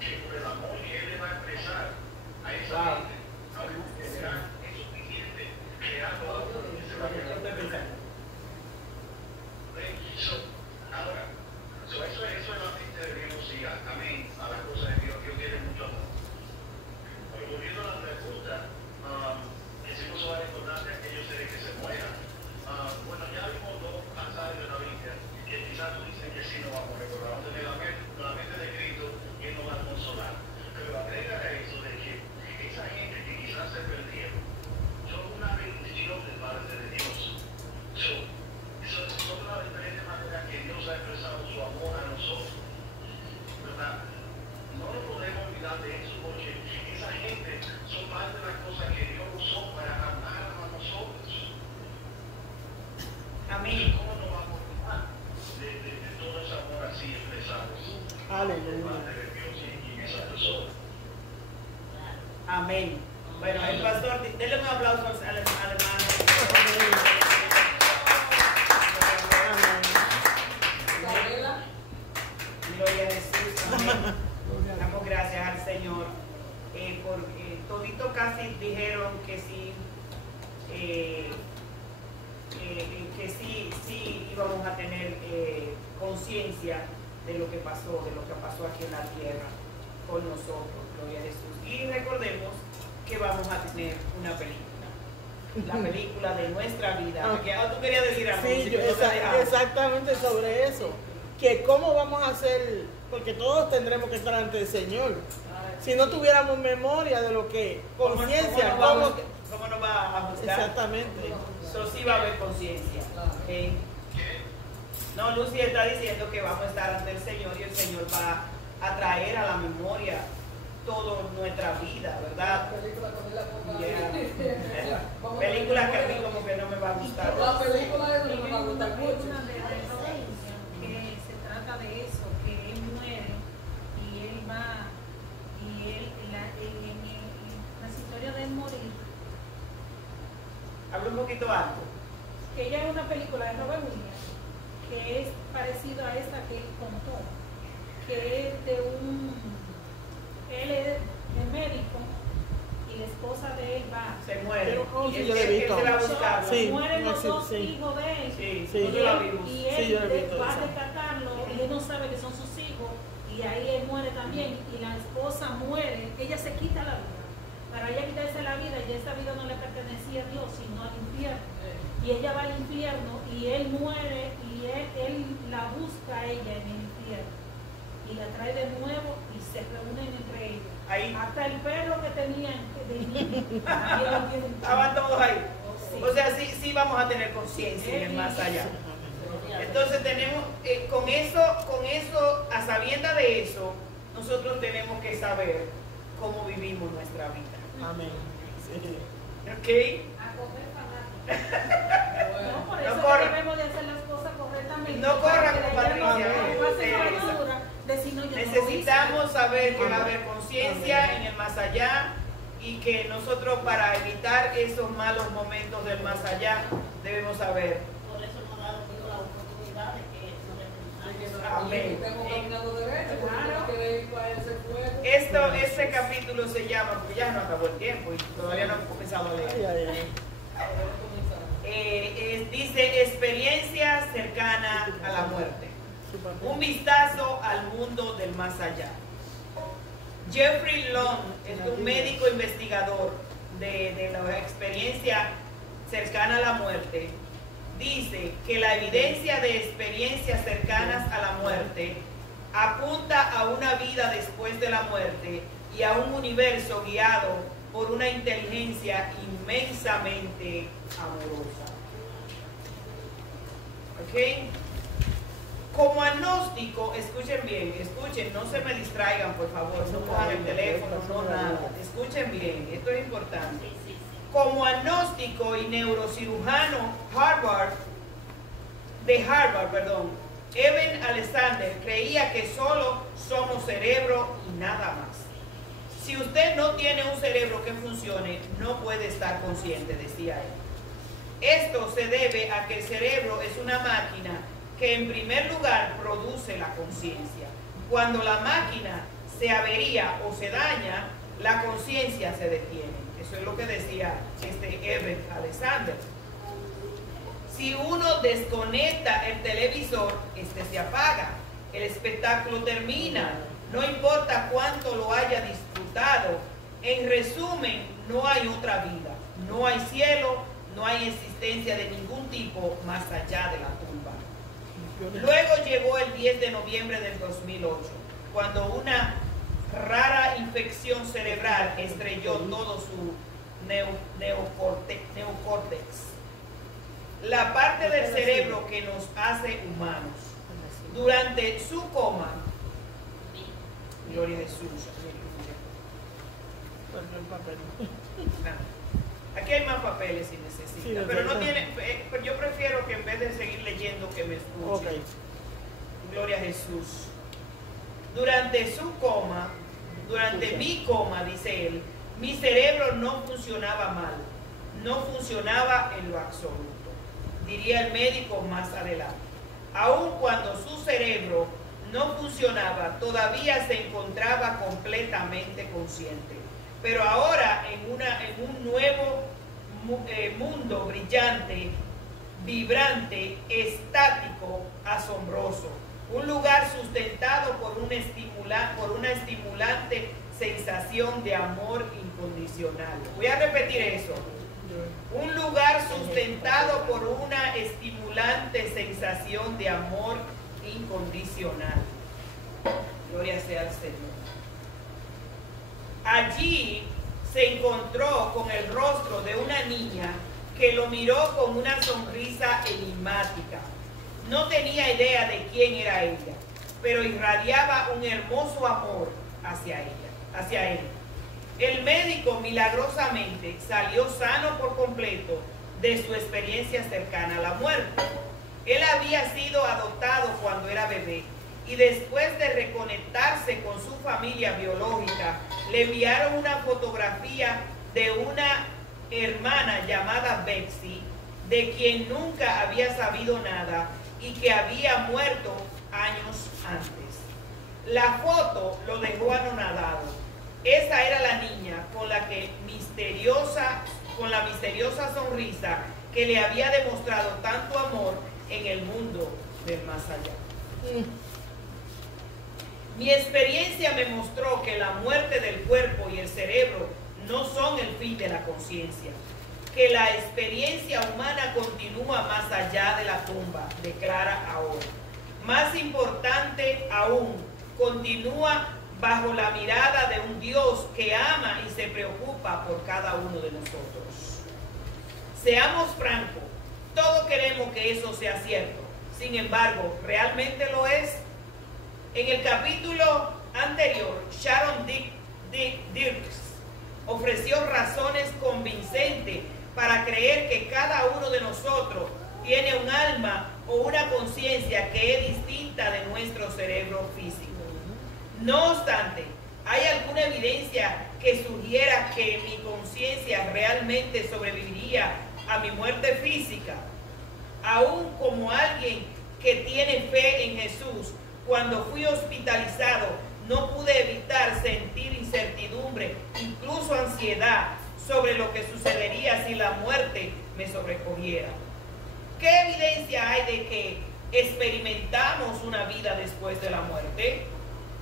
que por el amor que él le va a expresar a esa gente, aunque será insuficiente crear algo que se va a quedar. Ahora, eso es la mente de Dios, y amén, a las cosas de Dios. Dios tiene mucho amor. Pero volviendo a la pregunta, decimos va a recordar de aquellos seres que se mueran. Bueno, ya vimos dos pasajes de la Biblia que quizás nos dicen que sí nos vamos a recordar. Vamos a tener la mente de Cristo y Él nos va a consolar. Pero agrega a eso de que esa gente que quizás se perdieron son una bendición de parte de Dios. Son una diferente manera que Dios ha expresado su amor a nosotros. ¿Verdad? No nos podemos olvidar de eso, porque esa gente son parte de las cosas que Dios usó para amarnos a nosotros. Amén. ¿Cómo nos vamos a ocupar de todo ese amor así expresado? Aleluya. Parte de Dios y esa persona. Amén. Bueno, el pastor, denle un aplauso al hermano. Gloria a Jesús. Amén. Damos gracias al Señor. Todito casi dijeron que sí. Que sí íbamos a tener conciencia de lo que pasó aquí en la tierra con nosotros, gloria a Jesús. Y recordemos que vamos a tener una película, la película de nuestra vida. Porque tú querías decir algo. Sí, yo, exactamente sobre eso. Que cómo vamos a hacer, porque todos tendremos que estar ante el Señor. Si no tuviéramos memoria de lo que, conciencia, ¿cómo nos va a ajustar? Exactamente. Eso sí va a haber conciencia. ¿Okay? No, Lucy está diciendo que vamos a estar ante el Señor y el Señor va a traer a la memoria toda nuestra vida, ¿verdad? Yeah. Películas que a mí como que no me va a gustar. La película de no me va a gustar mucho. Una de que se trata de eso, que él muere y él va, y él, en las historias de él morir, Habla un poquito alto. que ella es una película de Robert Williams, que es parecido a esta que él contó, que es de él es médico y la esposa de él va. Se muere. Oh, Y sí, él- yo lo he él visto. se va a buscar. Sí. Mueren los sí, dos sí. hijos de él. Sí, Sí. Y nosotros la él, vimos. y Sí, yo lo he visto va a esa. rescatarlo y él no sabe que son sus hijos y ahí él muere también y la esposa muere, ella se quita la vida. Para ella quitarse la vida, ya esta vida no le pertenecía a Dios, sino al infierno. Y ella va al infierno y él muere y él la busca a ella en el infierno. Y la trae de nuevo y se reúnen entre ellos. Ahí. Hasta el perro que tenían de niño, también lo tienen. Estaban todos ahí. Sí. O sea, sí vamos a tener conciencia en el más allá. Entonces tenemos, con eso, a sabienda de eso, nosotros tenemos que saber cómo vivimos nuestra vida. Amén. Sí. ¿Ok? A comer fanático. No, por eso No corra. debemos de hacer las cosas correctamente. No corra, Para que con ella no Patricia, pase esa. factura de si no, yo no lo Necesitamos hice. saber que va a haber conciencia en el más allá y que nosotros para evitar esos malos momentos del más allá debemos saber. Por eso nos ha dado la oportunidad de que Amén. Estamos caminando derecho, porque no quiere ir para ese fuego. Este capítulo se llama, porque ya no acabó el tiempo y todavía no hemos comenzado a Ay, leer. ay, ay. Dice experiencia cercana a la muerte. Un vistazo al mundo del más allá. Jeffrey Long es un médico investigador de la experiencia cercana a la muerte. Dice que la evidencia de experiencias cercanas a la muerte apunta a una vida después de la muerte y a un universo guiado por una inteligencia inmensamente amorosa. ¿Ok? Como agnóstico, escuchen bien, escuchen, no se me distraigan, por favor, no cojan el teléfono, no nada. Escuchen bien, esto es importante. Como agnóstico y neurocirujano de Harvard, Eben Alexander creía que solo somos cerebro y nada más. Si usted no tiene un cerebro que funcione, no puede estar consciente, decía él. Esto se debe a que el cerebro es una máquina que en primer lugar produce la conciencia. Cuando la máquina se avería o se daña, la conciencia se detiene. Eso es lo que decía Eben Alexander. Si uno desconecta el televisor, se apaga. El espectáculo termina. No importa cuánto lo haya disfrutado. En resumen, no hay otra vida. No hay cielo, no hay existencia de ningún tipo más allá de la tumba. Luego llegó el 10 de noviembre del 2008, cuando una rara infección cerebral estrelló todo su neocórtex, la parte del cerebro que nos hace humanos. Durante su coma, gloria a Jesús. Aquí hay más papeles si necesita, Sí, pero no tiene, pero yo prefiero que en vez de seguir leyendo que me escuchen. Ok. Gloria a Jesús. Durante su coma, durante mi coma, dice él, mi cerebro no funcionaba mal, no funcionaba en lo absoluto, diría el médico más adelante. Aun cuando su cerebro no funcionaba, todavía se encontraba completamente consciente. Pero ahora en un nuevo mundo brillante, vibrante, estático, asombroso. Un lugar sustentado por una estimulante sensación de amor incondicional. Voy a repetir eso. Un lugar sustentado por una estimulante sensación de amor incondicional. Gloria sea al Señor. Allí se encontró con el rostro de una niña que lo miró con una sonrisa enigmática. No tenía idea de quién era ella, pero irradiaba un hermoso amor hacia él. El médico milagrosamente salió sano por completo de su experiencia cercana a la muerte. Él había sido adoptado cuando era bebé y después de reconectarse con su familia biológica, le enviaron una fotografía de una hermana llamada Betsy, de quien nunca había sabido nada y que había muerto años antes. La foto lo dejó anonadado. Esa era la niña con la misteriosa sonrisa que le había demostrado tanto amor en el mundo del más allá. Mi experiencia me mostró que la muerte del cuerpo y el cerebro no son el fin de la conciencia, que la experiencia humana continúa más allá de la tumba, declara ahora. Más importante aún, continúa bajo la mirada de un Dios que ama y se preocupa por cada uno de nosotros. Seamos francos, todos queremos que eso sea cierto. Sin embargo, ¿realmente lo es? En el capítulo anterior, Sharon Dirks ofreció razones convincentes para creer que cada uno de nosotros tiene un alma o una conciencia que es distinta de nuestro cerebro físico. No obstante, ¿hay alguna evidencia que sugiera que mi conciencia realmente sobreviviría a mi muerte física? Aún como alguien que tiene fe en Jesús, cuando fui hospitalizado, no pude evitar sentir incertidumbre, incluso ansiedad, sobre lo que sucedería si la muerte me sobrecogiera. ¿Qué evidencia hay de que experimentamos una vida después de la muerte?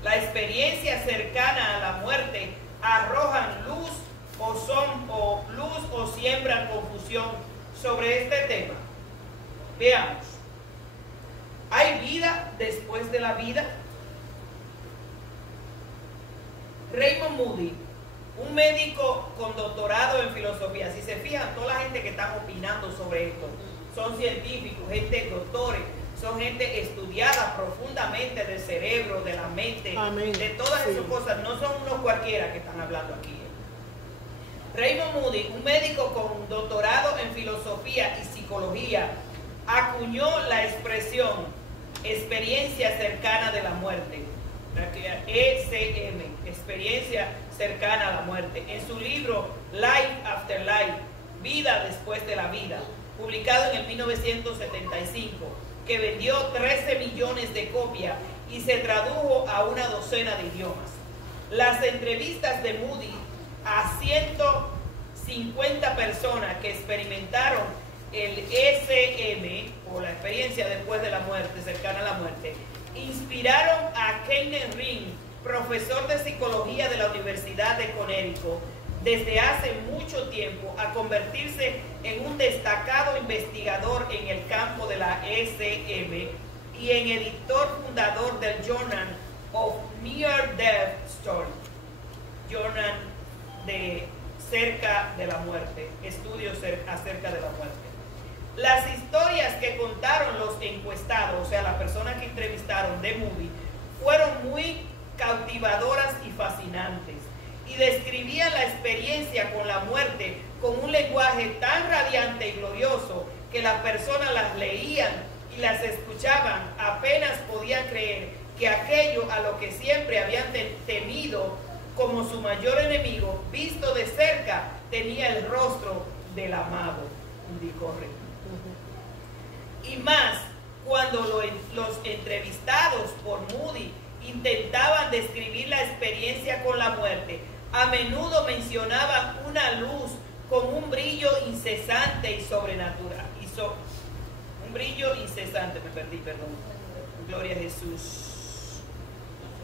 La experiencia cercana a la muerte arrojan luz o siembran confusión sobre este tema. Veamos. ¿Hay vida después de la vida? Raymond Moody, un médico con doctorado en filosofía. Si se fijan, toda la gente que está opinando sobre esto son científicos, gente doctores, son gente estudiada profundamente del cerebro, de la mente, amén, de todas esas cosas. No son unos cualquiera que están hablando aquí. Raymond Moody, un médico con doctorado en filosofía y psicología, acuñó la expresión experiencia cercana de la muerte, ECM, experiencia cercana a la muerte, en su libro Life After Life, Vida después de la vida, publicado en el 1975, que vendió 13 millones de copias y se tradujo a una docena de idiomas. Las entrevistas de Moody a 150 personas que experimentaron el ECM, o la experiencia después de la muerte, cercana a la muerte, inspiraron a Kenneth Ring, profesor de psicología de la Universidad de Connecticut, desde hace mucho tiempo a convertirse en un destacado investigador en el campo de la ECM y en editor fundador del Journal of Near Death Story, Journal de cerca de la muerte, estudios acerca de la muerte. Las historias que contaron los encuestados, o sea, las personas que entrevistaron de Moody, fueron muy cautivadoras y fascinantes, y describían la experiencia con la muerte con un lenguaje tan radiante y glorioso que las personas las leían y las escuchaban, apenas podían creer que aquello a lo que siempre habían temido como su mayor enemigo, visto de cerca, tenía el rostro del amado. Y más, cuando los entrevistados por Moody intentaban describir la experiencia con la muerte, a menudo mencionaban una luz con un brillo incesante y sobrenatural. Un brillo incesante, perdón. Gloria a Jesús.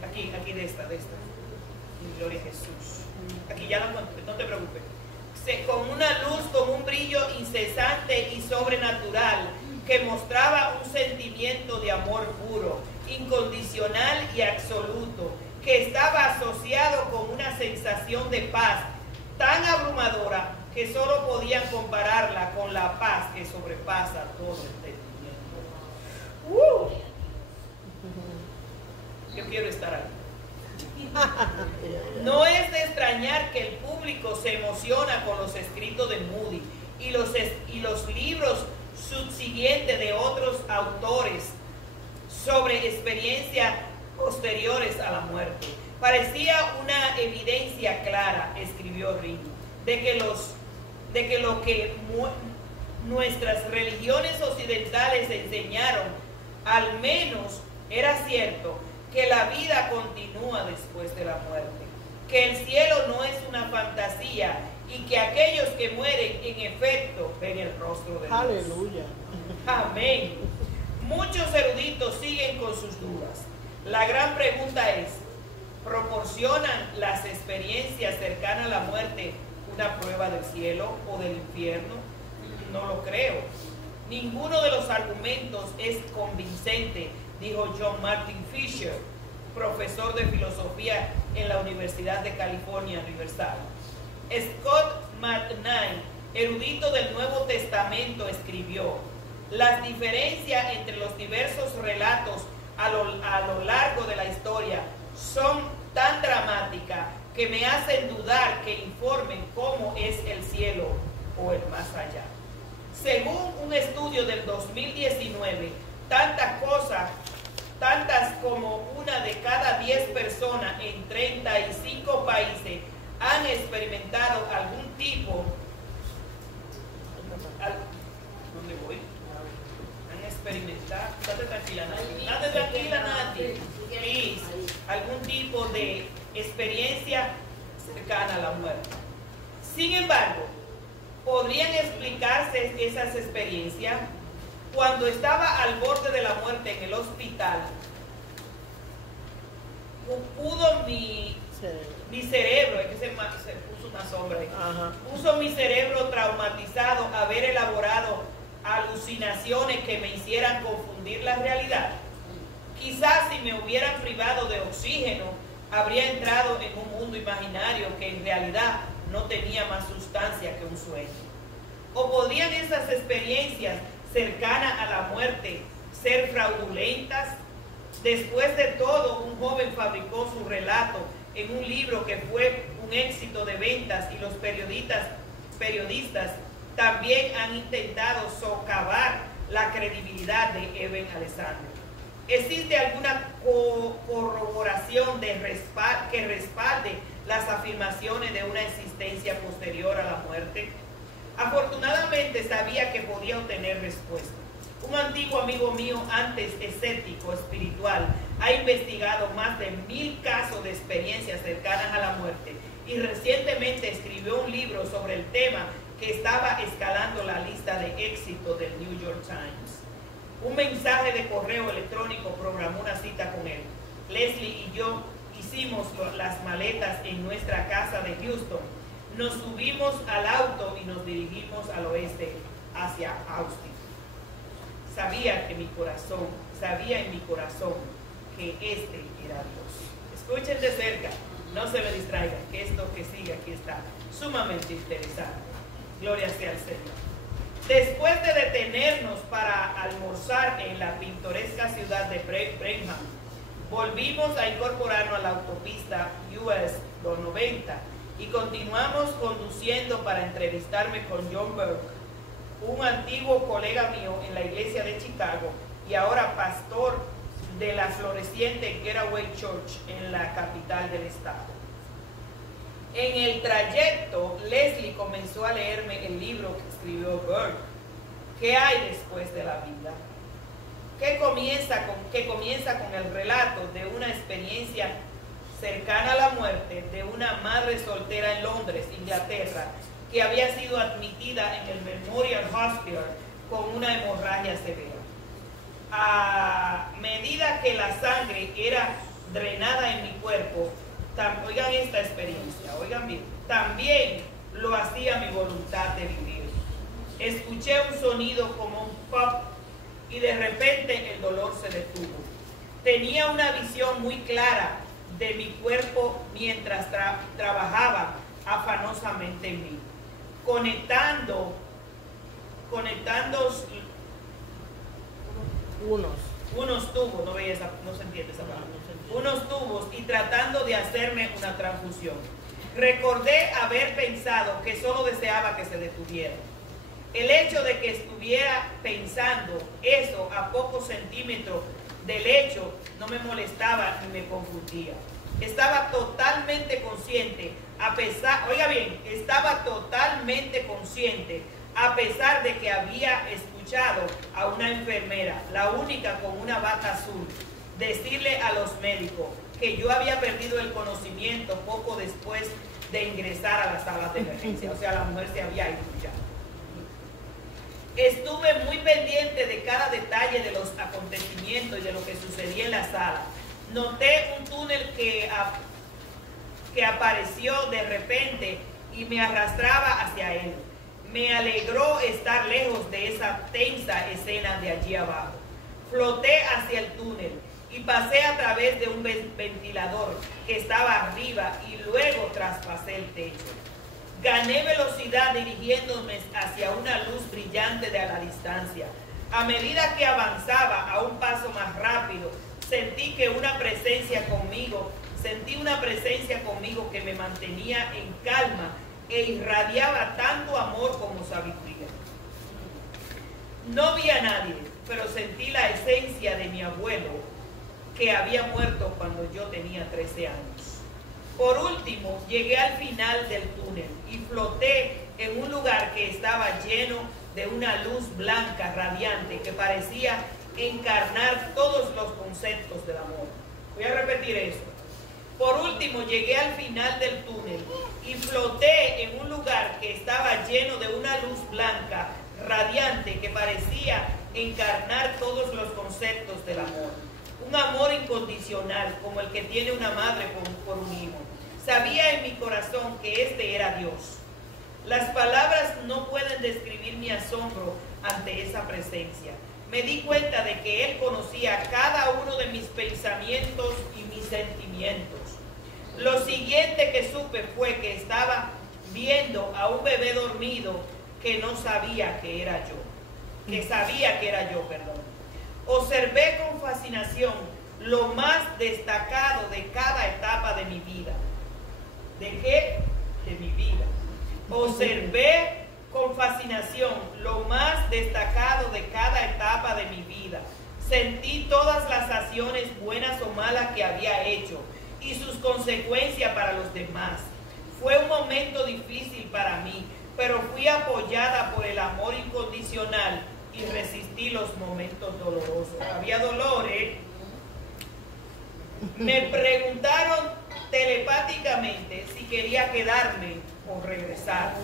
Aquí de esta. Gloria a Jesús. Aquí ya la encontré, no te preocupes. Con una luz, con un brillo incesante y sobrenatural que mostraba un sentimiento de amor puro, incondicional y absoluto, que estaba asociado con una sensación de paz tan abrumadora que solo podían compararla con la paz que sobrepasa todo entendimiento. Yo quiero estar ahí. No es de extrañar que el público se emociona con los escritos de Moody y los libros subsiguientes de otros autores sobre experiencias posteriores a la muerte. Parecía una evidencia clara, escribió Ringo, de que lo que nuestras religiones occidentales enseñaron al menos era cierto, que la vida continúa después de la muerte, que el cielo no es una fantasía y que aquellos que mueren en efecto ven el rostro de Dios. Aleluya. Amén. Muchos eruditos siguen con sus dudas. La gran pregunta es, ¿proporcionan las experiencias cercanas a la muerte una prueba del cielo o del infierno? No lo creo. Ninguno de los argumentos es convincente, dijo John Martin Fisher, profesor de filosofía en la Universidad de California, Riverside. Scott McKnight, erudito del Nuevo Testamento, escribió: las diferencias entre los diversos relatos a lo largo de la historia son tan dramáticas que me hacen dudar que informen cómo es el cielo o el más allá. Según un estudio del 2019, tantas como una de cada 10 personas en 35 países han experimentado algún tipo. ¿Dónde voy? Han experimentado. Estate tranquila, Nati. Estate tranquila, Nati. Please. Algún tipo de experiencia cercana a la muerte. Sin embargo, ¿podrían explicarse esas experiencias? Cuando estaba al borde de la muerte en el hospital, pudo mi cerebro, es que se puso una sombra ahí, puso mi cerebro traumatizado haber elaborado alucinaciones que me hicieran confundir la realidad. Quizás si me hubieran privado de oxígeno, habría entrado en un mundo imaginario que en realidad no tenía más sustancia que un sueño. ¿O podrían esas experiencias cercanas a la muerte ser fraudulentas? Después de todo, un joven fabricó su relato en un libro que fue un éxito de ventas y los periodistas también han intentado socavar la credibilidad de Eben Alexander. ¿Existe alguna corroboración que respalde las afirmaciones de una existencia posterior a la muerte? Afortunadamente sabía que podía obtener respuesta. Un antiguo amigo mío, antes escéptico espiritual, ha investigado más de 1000 casos de experiencias cercanas a la muerte y recientemente escribió un libro sobre el tema que estaba escalando la lista de éxito del New York Times. Un mensaje de correo electrónico programó una cita con él. Leslie y yo hicimos las maletas en nuestra casa de Houston. Nos subimos al auto y nos dirigimos al oeste, hacia Austin. Sabía en mi corazón que este era Dios. Escuchen de cerca, no se me distraigan, que esto que sigue aquí está sumamente interesante. Gloria sea al Señor. Después de detenernos para almorzar en la pintoresca ciudad de Brenham, volvimos a incorporarnos a la autopista US 290 y continuamos conduciendo para entrevistarme con John Burke, un antiguo colega mío en la iglesia de Chicago y ahora pastor de la floreciente Getaway Church en la capital del estado. En el trayecto, Leslie comenzó a leerme el libro que escribió Burke, ¿Qué hay después de la vida?, que comienza con el relato de una experiencia cercana a la muerte de una madre soltera en Londres, Inglaterra, que había sido admitida en el Memorial Hospital con una hemorragia severa. A medida que la sangre era drenada en mi cuerpo, oigan esta experiencia, oigan bien, también lo hacía mi voluntad de vivir. Escuché un sonido como un pop y de repente el dolor se detuvo. Tenía una visión muy clara de mi cuerpo mientras trabajaba afanosamente en mí, conectando unos tubos, no se entiende esa palabra, unos tubos y tratando de hacerme una transfusión. Recordé haber pensado que solo deseaba que se detuviera. El hecho de que estuviera pensando eso a pocos centímetros del hecho no me molestaba ni me confundía. Estaba totalmente consciente, estaba totalmente consciente, a pesar de que había escuchado a una enfermera, la única con una bata azul, decirle a los médicos que yo había perdido el conocimiento poco después de ingresar a la sala de emergencia. O sea, la mujer se había ido ya. Estuve muy pendiente de cada detalle de los acontecimientos y de lo que sucedía en la sala. Noté un túnel que apareció de repente y me arrastraba hacia él. Me alegró estar lejos de esa tensa escena de allí abajo. Floté hacia el túnel y pasé a través de un ventilador que estaba arriba y luego traspasé el techo. Gané velocidad dirigiéndome hacia una luz brillante de a la distancia. A medida que avanzaba a un paso más rápido, sentí una presencia conmigo que me mantenía en calma e irradiaba tanto amor como sabiduría. No vi a nadie, pero sentí la esencia de mi abuelo, que había muerto cuando yo tenía 13 años. Por último, llegué al final del túnel y floté en un lugar que estaba lleno de una luz blanca radiante que parecía encarnar todos los conceptos del amor. Voy a repetir eso. Por último, llegué al final del túnel y floté en un lugar que estaba lleno de una luz blanca radiante que parecía encarnar todos los conceptos del amor. Un amor incondicional, como el que tiene una madre por un hijo. Sabía en mi corazón que este era Dios. Las palabras no pueden describir mi asombro ante esa presencia. Me di cuenta de que Él conocía cada uno de mis pensamientos y mis sentimientos. Lo siguiente que supe fue que estaba viendo a un bebé dormido que no sabía que era yo. Que sabía que era yo, perdón. Observé con fascinación lo más destacado de cada etapa de mi vida. ¿De qué? De mi vida. Observé con fascinación lo más destacado de cada etapa de mi vida. Sentí todas las acciones buenas o malas que había hecho y sus consecuencias para los demás. Fue un momento difícil para mí, pero fui apoyada por el amor incondicional y resistí los momentos dolorosos. Había dolor, ¿eh? Me preguntaron telepáticamente si quería quedarme o regresar.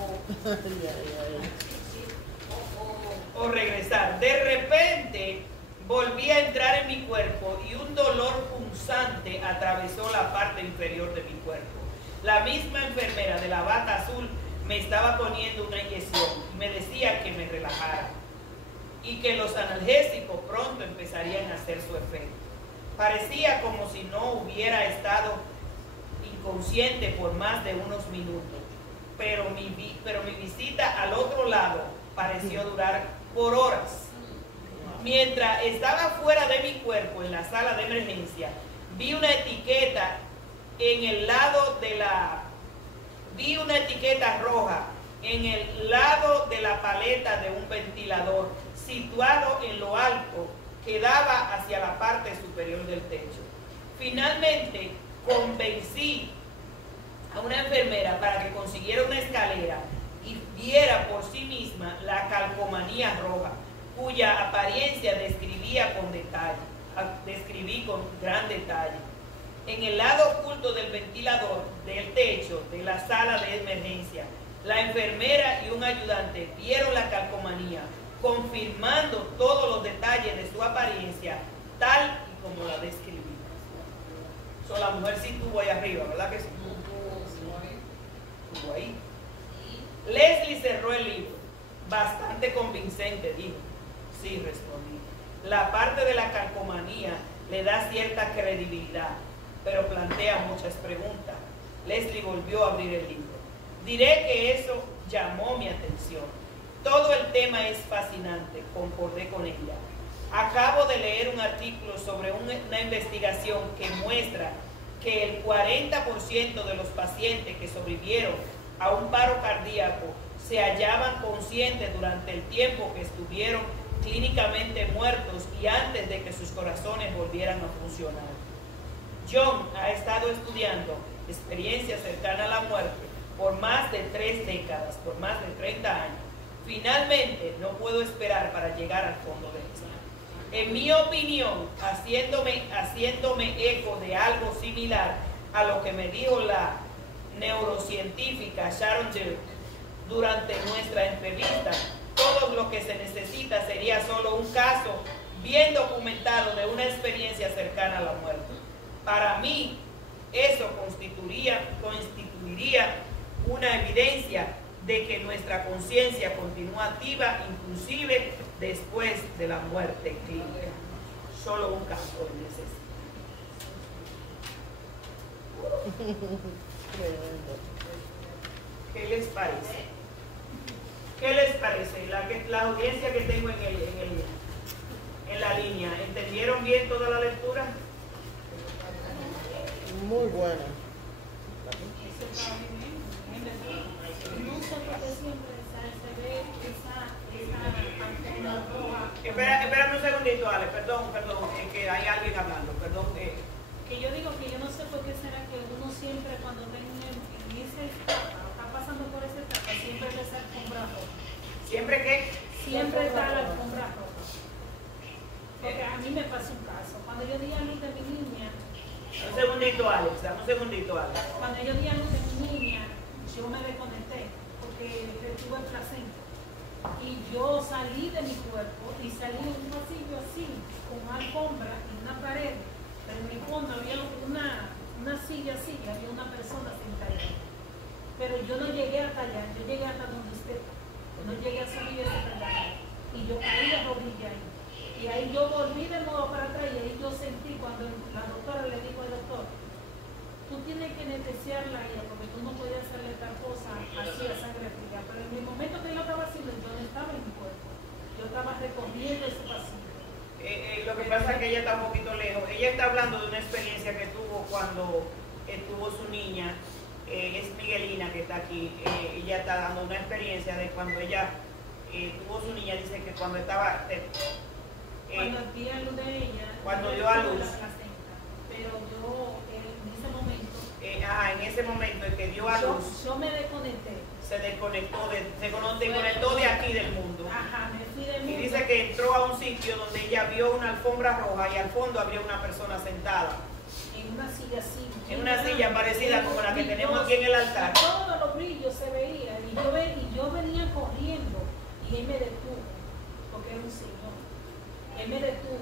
De repente volví a entrar en mi cuerpo y un dolor punzante atravesó la parte inferior de mi cuerpo. La misma enfermera de la bata azul me estaba poniendo una inyección y me decía que me relajara y que los analgésicos pronto empezarían a hacer su efecto. Parecía como si no hubiera estado inconsciente por más de unos minutos, pero mi visita al otro lado pareció durar por horas. Mientras estaba fuera de mi cuerpo en la sala de emergencia, vi una etiqueta roja en el lado de la paleta de un ventilador situado en lo alto que daba hacia la parte superior del techo. Finalmente convencí a una enfermera para que consiguiera una escalera y viera por sí misma la calcomanía roja, cuya apariencia describí con gran detalle. En el lado oculto del ventilador del techo de la sala de emergencia, la enfermera y un ayudante vieron la calcomanía, confirmando todos los detalles de su apariencia, tal y como la describí. La mujer sí estuvo ahí arriba, ¿verdad que sí? Estuvo ahí. Leslie cerró el libro. Bastante convincente, dijo. Sí, respondí. La parte de la calcomanía le da cierta credibilidad, pero plantea muchas preguntas. Leslie volvió a abrir el libro. Diré que eso llamó mi atención. Todo el tema es fascinante, concordé con ella. Acabo de leer un artículo sobre una investigación que muestra que el 40% de los pacientes que sobrevivieron a un paro cardíaco se hallaban conscientes durante el tiempo que estuvieron clínicamente muertos y antes de que sus corazones volvieran a funcionar. John ha estado estudiando experiencias cercanas a la muerte por más de 3 décadas, por más de 30 años. Finalmente, no puedo esperar para llegar al fondo de esto. En mi opinión, haciéndome eco de algo similar a lo que me dijo la neurocientífica Sharon Dirk durante nuestra entrevista, todo lo que se necesita sería solo un caso bien documentado de una experiencia cercana a la muerte. Para mí, eso constituiría una evidencia de que nuestra conciencia continúa activa inclusive después de la muerte clínica. Solo un caso necesita. ¿Qué les parece? ¿Qué les parece? La audiencia que tengo en la línea, ¿entendieron bien toda la lectura? Muy buena. No sé por qué siempre se ve esa antena roja. Espérame un segundito, Ale, perdón, que hay alguien hablando, perdón. Que yo digo que yo no sé por qué será que uno siempre cuando tenga en esa etapa, está pasando por esa etapa, siempre ve esa alfombra roja. ¿Siempre qué? Siempre está la alfombra roja. Porque a mí me pasó un caso. Cuando yo di a luz de mi niña, Un segundito, Alex, dame un segundito, Alex. cuando yo di a luz de mi niña, yo me desconecté porque retuve el placenta. Y yo salí de mi cuerpo y salí en un pasillo así, con una alfombra y una pared. Pero en mi fondo había una silla así, y había una persona sentada. Pero yo no llegué hasta allá, yo llegué hasta donde usted está. No llegué a subir ese peldaño. Y yo caí de rodilla ahí. Y ahí yo volví de nuevo para atrás y ahí yo sentí cuando la doctora le dijo al doctor, tú tienes que anestesiarla a ella porque tú no puedes hacerle tal cosa así a sangre fría. Pero en el momento que yo lo estaba haciendo, yo no estaba en mi cuerpo. Yo estaba recorriendo ese pasillo. Lo que pasa es que ella está un poquito lejos. Ella está hablando de una experiencia que tuvo cuando tuvo su niña. Es Miguelina que está aquí. Ella está dando una experiencia de cuando ella tuvo su niña. Dice que cuando estaba... cuando di a luz de ella, cuando dio a luz. la placenta, pero yo en ese momento, en ese momento en que dio a luz, yo me desconecté. se desconectó de aquí del mundo. Ajá, me fui del Y mundo. dice que entró a un sitio donde ella vio una alfombra roja y al fondo había una persona sentada. En una silla así. En una silla parecida como la que tenemos aquí en el altar. Todos los brillos se veían y yo venía corriendo y él me detuvo, porque era un señor. Él me detuvo.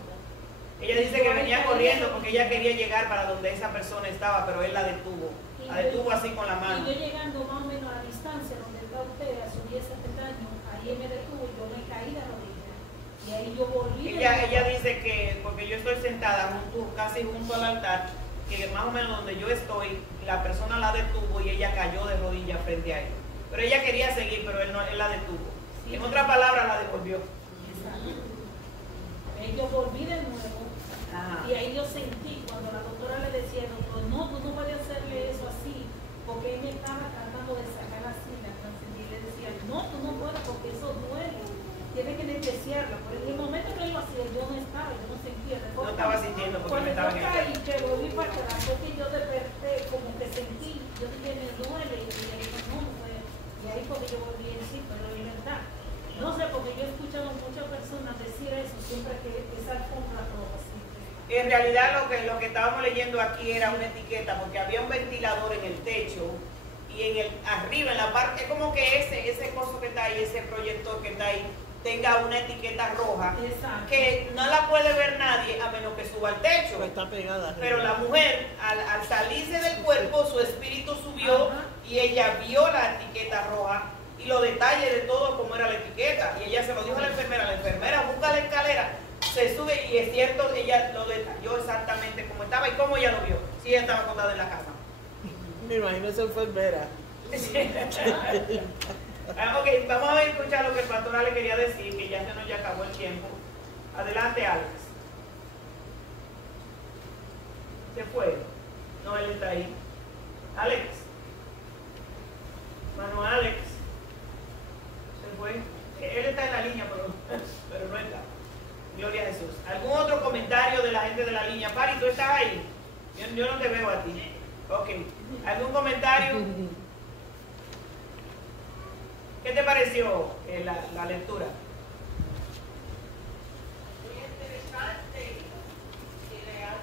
Ella dice que venía corriendo porque ella quería llegar para donde esa persona estaba, pero él la detuvo. La detuvo así con la mano. Y yo llegando más o menos a la distancia donde está usted, a subir ese peldaño, ahí él me detuvo y yo me caí de rodillas. Y ahí yo volví. Ella dice que, porque yo estoy sentada casi junto al altar, que más o menos donde yo estoy, la persona la detuvo y ella cayó de rodillas frente a él. Pero ella quería seguir, pero él la detuvo. Sí. En otras palabras, la devolvió. Exacto. Ahí yo volví de nuevo. Ajá. Y ahí yo sentí cuando la doctora le decía, doctor, no, tú no puedes hacerle eso así, porque él me estaba tratando de sacar así la transcendí. Y le decía, no, tú no puedes porque eso duele, tienes que anestesiarla. Pero en el momento que él lo hacía, yo no estaba, yo no sentía. No estaba sintiendo porque cuando me estaba yo en el caí, que volví para atrás, fue que yo desperté, como que sentí, yo dije, me duele, y ella dijo, no, pues, y ahí fue que yo volví a decir, pero es verdad. No sé, porque yo he escuchado a muchas personas decir eso, siempre que esa alfombra roja, siempre. En realidad lo que estábamos leyendo aquí era una etiqueta, porque había un ventilador en el techo y arriba, en la parte, es como que ese coso que está ahí, ese proyector que está ahí, tenga una etiqueta roja. Exacto. Que no la puede ver nadie a menos que suba al techo. Pues está pegada. Pero la mujer, al salirse del cuerpo, su espíritu subió. Ajá. Y ella vio la etiqueta roja y los detalles de todo como era la etiqueta. Y ella se lo dijo a la enfermera busca la escalera, se sube y es cierto, ella lo detalló exactamente como estaba y cómo ella lo vio. Si ella estaba acostada en la cama. Me imagino esa enfermera. Ok, vamos a escuchar lo que el pastor le quería decir, que ya se nos ya acabó el tiempo. Adelante, Alex. ¿Se fue? No, él está ahí. Alex. Mano, Alex. Se fue. Él está en la línea, pero no está. Gloria a Jesús. ¿Algún otro comentario de la gente de la línea? Pari, ¿tú estás ahí? Yo no te veo a ti. Ok. ¿Algún comentario? ¿Qué te pareció la lectura? Muy interesante y real.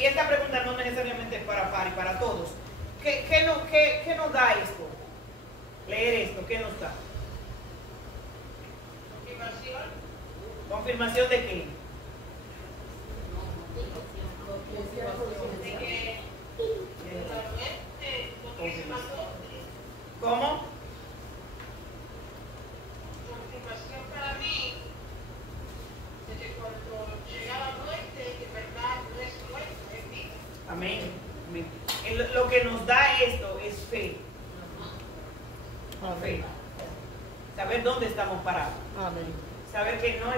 Y esta pregunta no necesariamente es para Pari, para todos. ¿Qué nos da esto? Leer esto, ¿qué nos da? Confirmación ¿Confirmación de qué? de que realmente lo que se mandó, ¿Cómo? confirmación para mí de que cuando llega la muerte, de verdad no es muerte, es vida. Amén. Amén. Lo que nos da esto es fe. Fe. Saber dónde estamos parados. Amén. Saber que no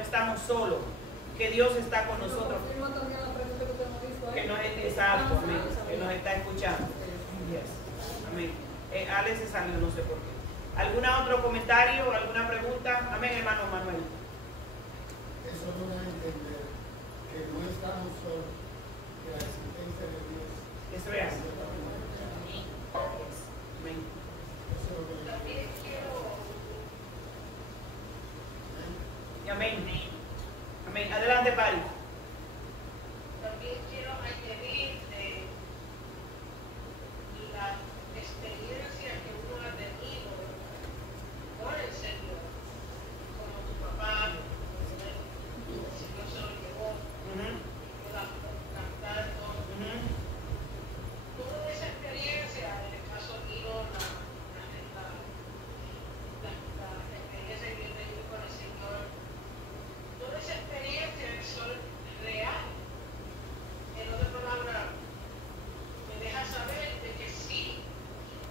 estamos solos, que Dios está con nosotros, Confirma también la pregunta que usted nos hizo. que nos exacto, amén, que nos está escuchando. Yes. Amén. Alex se salió, no sé por qué. ¿Algún otro comentario, alguna pregunta? Amén, hermano Manuel. Eso nos da a entender que no estamos solos, que la existencia de Dios Es real. es Amén. Eso es lo que También quiero Amén. Amén. Adelante, Pari. También quiero añadir de la experiencia que uno ha tenido con el Señor, como tu papá, el Señor se lo llevó, cantando, toda esa experiencia, en el caso mío, la experiencia que yo tengo con el Señor, toda esa experiencia son real. En otras palabras, me deja saber de que sí,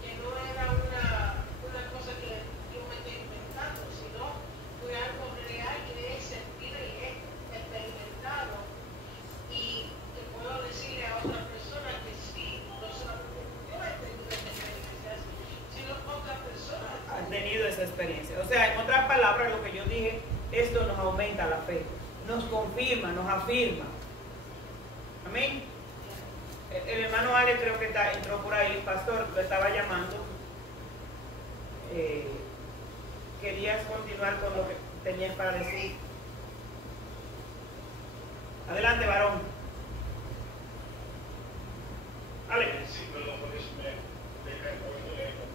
que no era una cosa que yo me estoy inventando, sino fue algo real que he sentido y he experimentado. Y que puedo decirle a otras personas que sí, no solamente yo he tenido esta experiencia, sino otras personas. Han tenido esa experiencia. O sea, en otras palabras, lo que yo dije, esto nos aumenta la fe, nos confirma, nos afirma. Amén. El hermano Ale creo que entró por ahí, pastor, lo estaba llamando. ¿Querías continuar con lo que tenías para decir? Adelante, varón. Ale. Sí, perdón, porque eso me deja un poquito lejos.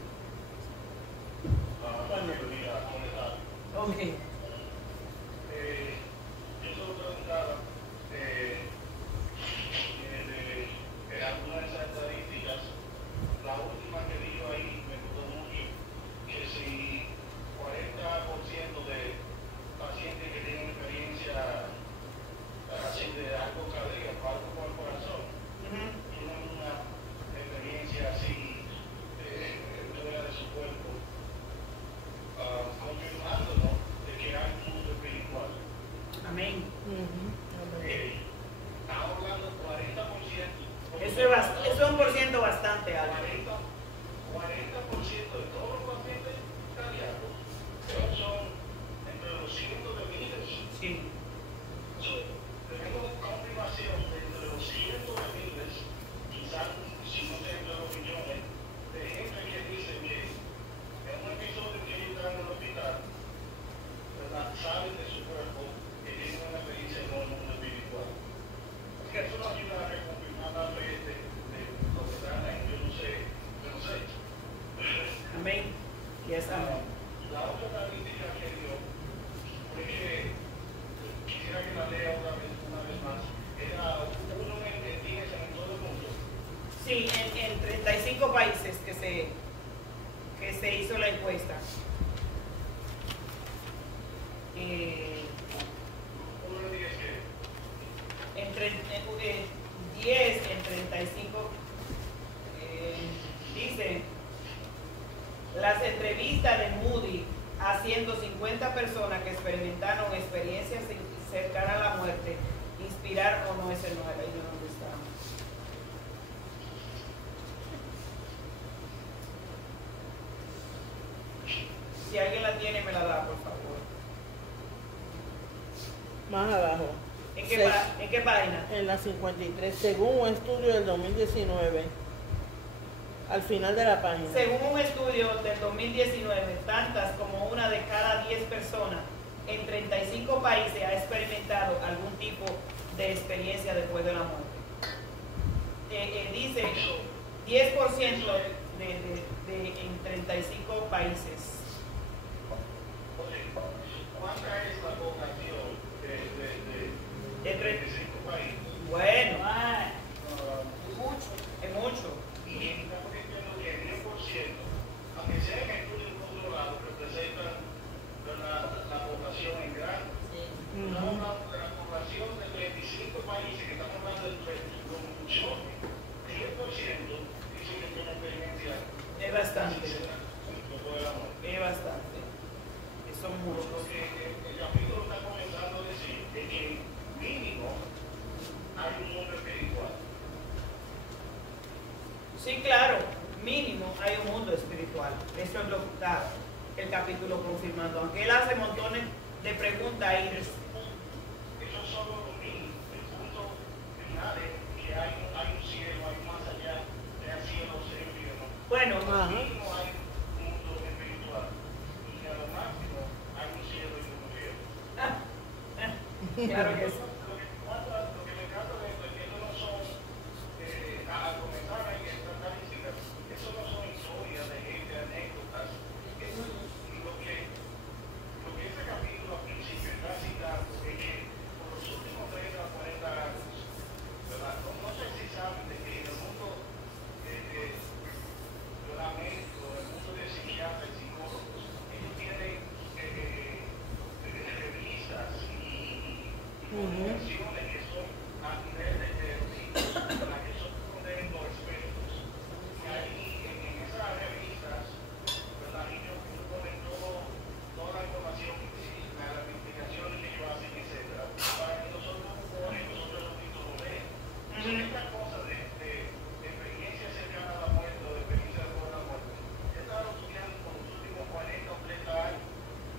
¿Cuándo? Ok. Yo solo preguntaba algunas de esas estadísticas, la última que dijo ahí me gustó mucho, que si 40% de pacientes que tienen experiencia así de algo cardíaco, algo con el corazón, tienen una experiencia así fuera de su cuerpo, confirmándonos de que hay un mundo espiritual. Amén. Estamos hablando del 40%. Eso es un por ciento bastante alto. 40% de todos los pacientes cardíacos son entre los cientos de miles. Sí. Tenemos confirmación de entre los cientos de miles, quizás si no sé entre los millones, de gente que dice que en un episodio que ellos están en el hospital, ¿verdad? Saben de su cuerpo que tienen una experiencia en el mundo espiritual. Porque eso nos ayuda a reconfirmar la fe de lo que están ahí. Yo no sé. Amén. Yes, amén. La otra estadística que dio fue que quisiera que la lea una vez más. Era uno en 10 en todo el mundo. Sí, en 35 países que se hizo la encuesta. Uno de 10 que Entre 10 en 35 dice las entrevistas de Moody a 150 personas que experimentaron experiencias cercanas a la muerte, inspirar o no, ese no era ahí donde está. Si alguien la tiene, me la da, por favor. Más abajo. ¿En qué página? En la 53, según un estudio del 2019, al final de la página. Según un estudio del 2019, tantas como una de cada 10 personas en 35 países ha experimentado algún tipo de experiencia después de la muerte. Dice 10% en 35 países. ¿Cuánta es la población de 35 países? Bueno, Mucho. es mucho. Y estamos diciendo que el 10%, aunque sea en estudios controlados, representan la población en grande. Estamos hablando de la población de 35 países, que estamos hablando de mucho. 10% dicen que es una experiencia Es bastante. sincera después de la muerte. Es bastante. Son muchos. Lo que el capítulo está comenzando a decir es que mínimo hay un mundo espiritual. Sí, claro, mínimo hay un mundo espiritual. Eso es lo que está el capítulo confirmando. Aunque él hace montones de preguntas ahí. Eso es solo lo mínimo. El punto final es que hay un cielo, hay un más allá, sea cielo, sea infierno. Bueno, Ajá. Mínimo hay un mundo espiritual. Y a lo máximo hay un cielo y un infierno. claro que sí. Lo que me encanta de esto es que estos no son, al comenzar en esta estadística, eso no son historias de gente, anécdotas. Eso es lo que este capítulo al principio está citando es que por los últimos 30 o 40 años, ¿verdad? No sé si saben de que en el mundo de la médico, el mundo de psiquiatras y psicólogos, ellos tienen revistas y publicaciones que son a nivel de para que son de los expertos. Y ahí en esas revistas, ¿verdad? Ellos ponen toda la información, las investigaciones que ellos hacen, etcétera, para que nosotros los títulos leemos. Son estas cosas de experiencia cercana a la muerte o de experiencia después de la muerte. He estado estudiando por los últimos 40 o 30 años,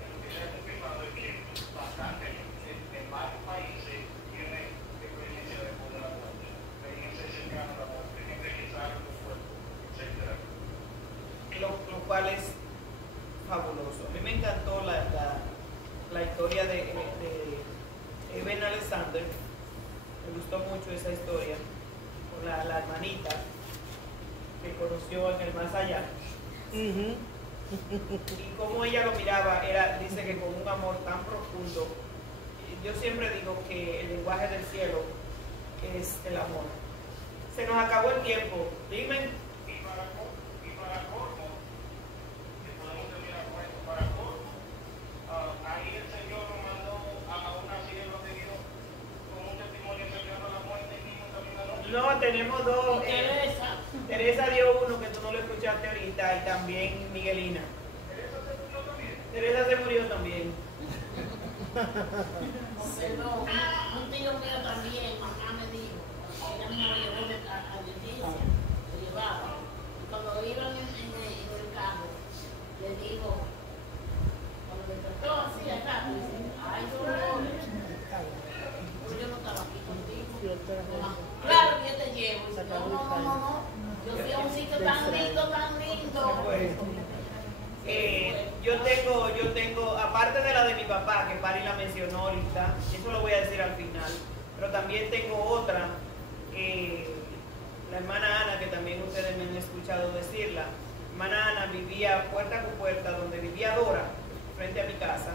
en lo que se ha confirmado es que bastante en varios países tienen experiencia después de la muerte, experiencia cercana a la muerte, gente que sabe su cuerpo, etcétera. Lo cual es fabuloso. A mí me encantó la historia de Eben Alexander. Me gustó mucho esa historia. Con la hermanita que conoció en el más allá. Ujú. Y cómo ella lo miraba, dice que con un amor tan profundo. Yo siempre digo que el lenguaje del cielo es el amor. Se nos acabó el tiempo. Dime. Y para colmo, que podemos terminar con esto, para colmo, ahí el Señor nos mandó a una sierva de Dios con un testimonio cercano a la muerte y mismo también a la noche. No, tenemos dos. Teresa. Teresa dio uno que tú no lo escuchaste ahorita y también Miguelina. ¿Teresa se murió también? Teresa se murió también. Pero un tío mío también, mamá me dijo, ella me lo llevó a la iglesia, lo llevaba. Y cuando iban en el carro, le digo, cuando me trató así, acá, me dice, ay, yo no estaba aquí contigo. Claro que yo te llevo. Y dice, no. Yo fui a un sitio tan lindo, tan lindo. Yo tengo, aparte de la de mi papá, que Pari la mencionó ahorita, eso lo voy a decir al final, pero también tengo otra, la hermana Ana, que también ustedes me han escuchado decirla. Hermana Ana vivía puerta con puerta, donde vivía Dora, frente a mi casa.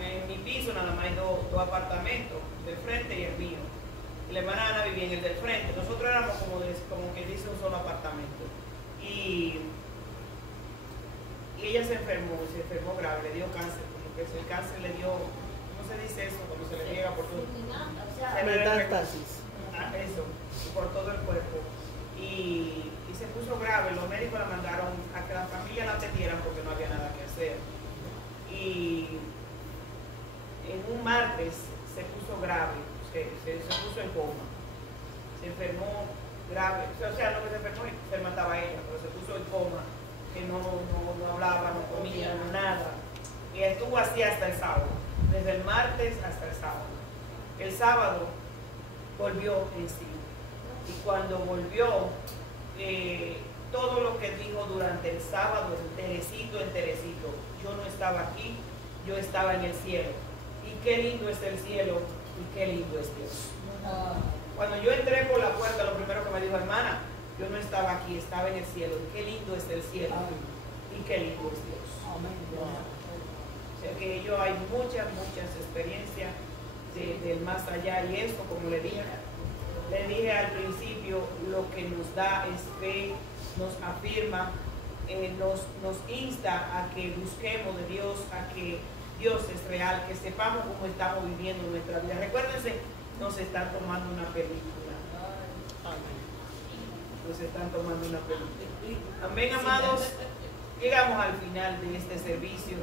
En mi piso nada más hay dos apartamentos, del frente y el mío. Y la hermana Ana vivía en el del frente. Nosotros éramos como que dice un solo apartamento. Y ella se enfermó grave, le dio cáncer, como que el cáncer le dio, ¿cómo se dice eso? Cuando se le llega por todo. Metástasis. Eso, por todo el cuerpo. Y se puso grave, los médicos la mandaron a que la familia la atendieran porque no había nada que hacer. y en un martes se puso grave, se puso en coma, se enfermó grave, o sea, no que se enfermó estaba ella, pero se puso en coma, que no hablaba, no comía, no nada, y estuvo así hasta el sábado, desde el martes hasta el sábado. El sábado volvió en sí, y cuando volvió, todo lo que dijo durante el sábado, enterecito, yo no estaba aquí, yo estaba en el cielo. Y qué lindo es el cielo y qué lindo es Dios. Cuando yo entré por la puerta, lo primero que me dijo, hermana, yo no estaba aquí, estaba en el cielo. Y qué lindo es el cielo y qué lindo es Dios. O sea que yo hay muchas experiencias del más allá, y esto, como le dije al principio, lo que nos da es fe, nos afirma, nos insta a que busquemos de Dios, a que Dios es real, que sepamos cómo estamos viviendo nuestra vida. Recuérdense, nos están tomando una película. Nos están tomando una película. Amén, amados. Llegamos al final de este servicio.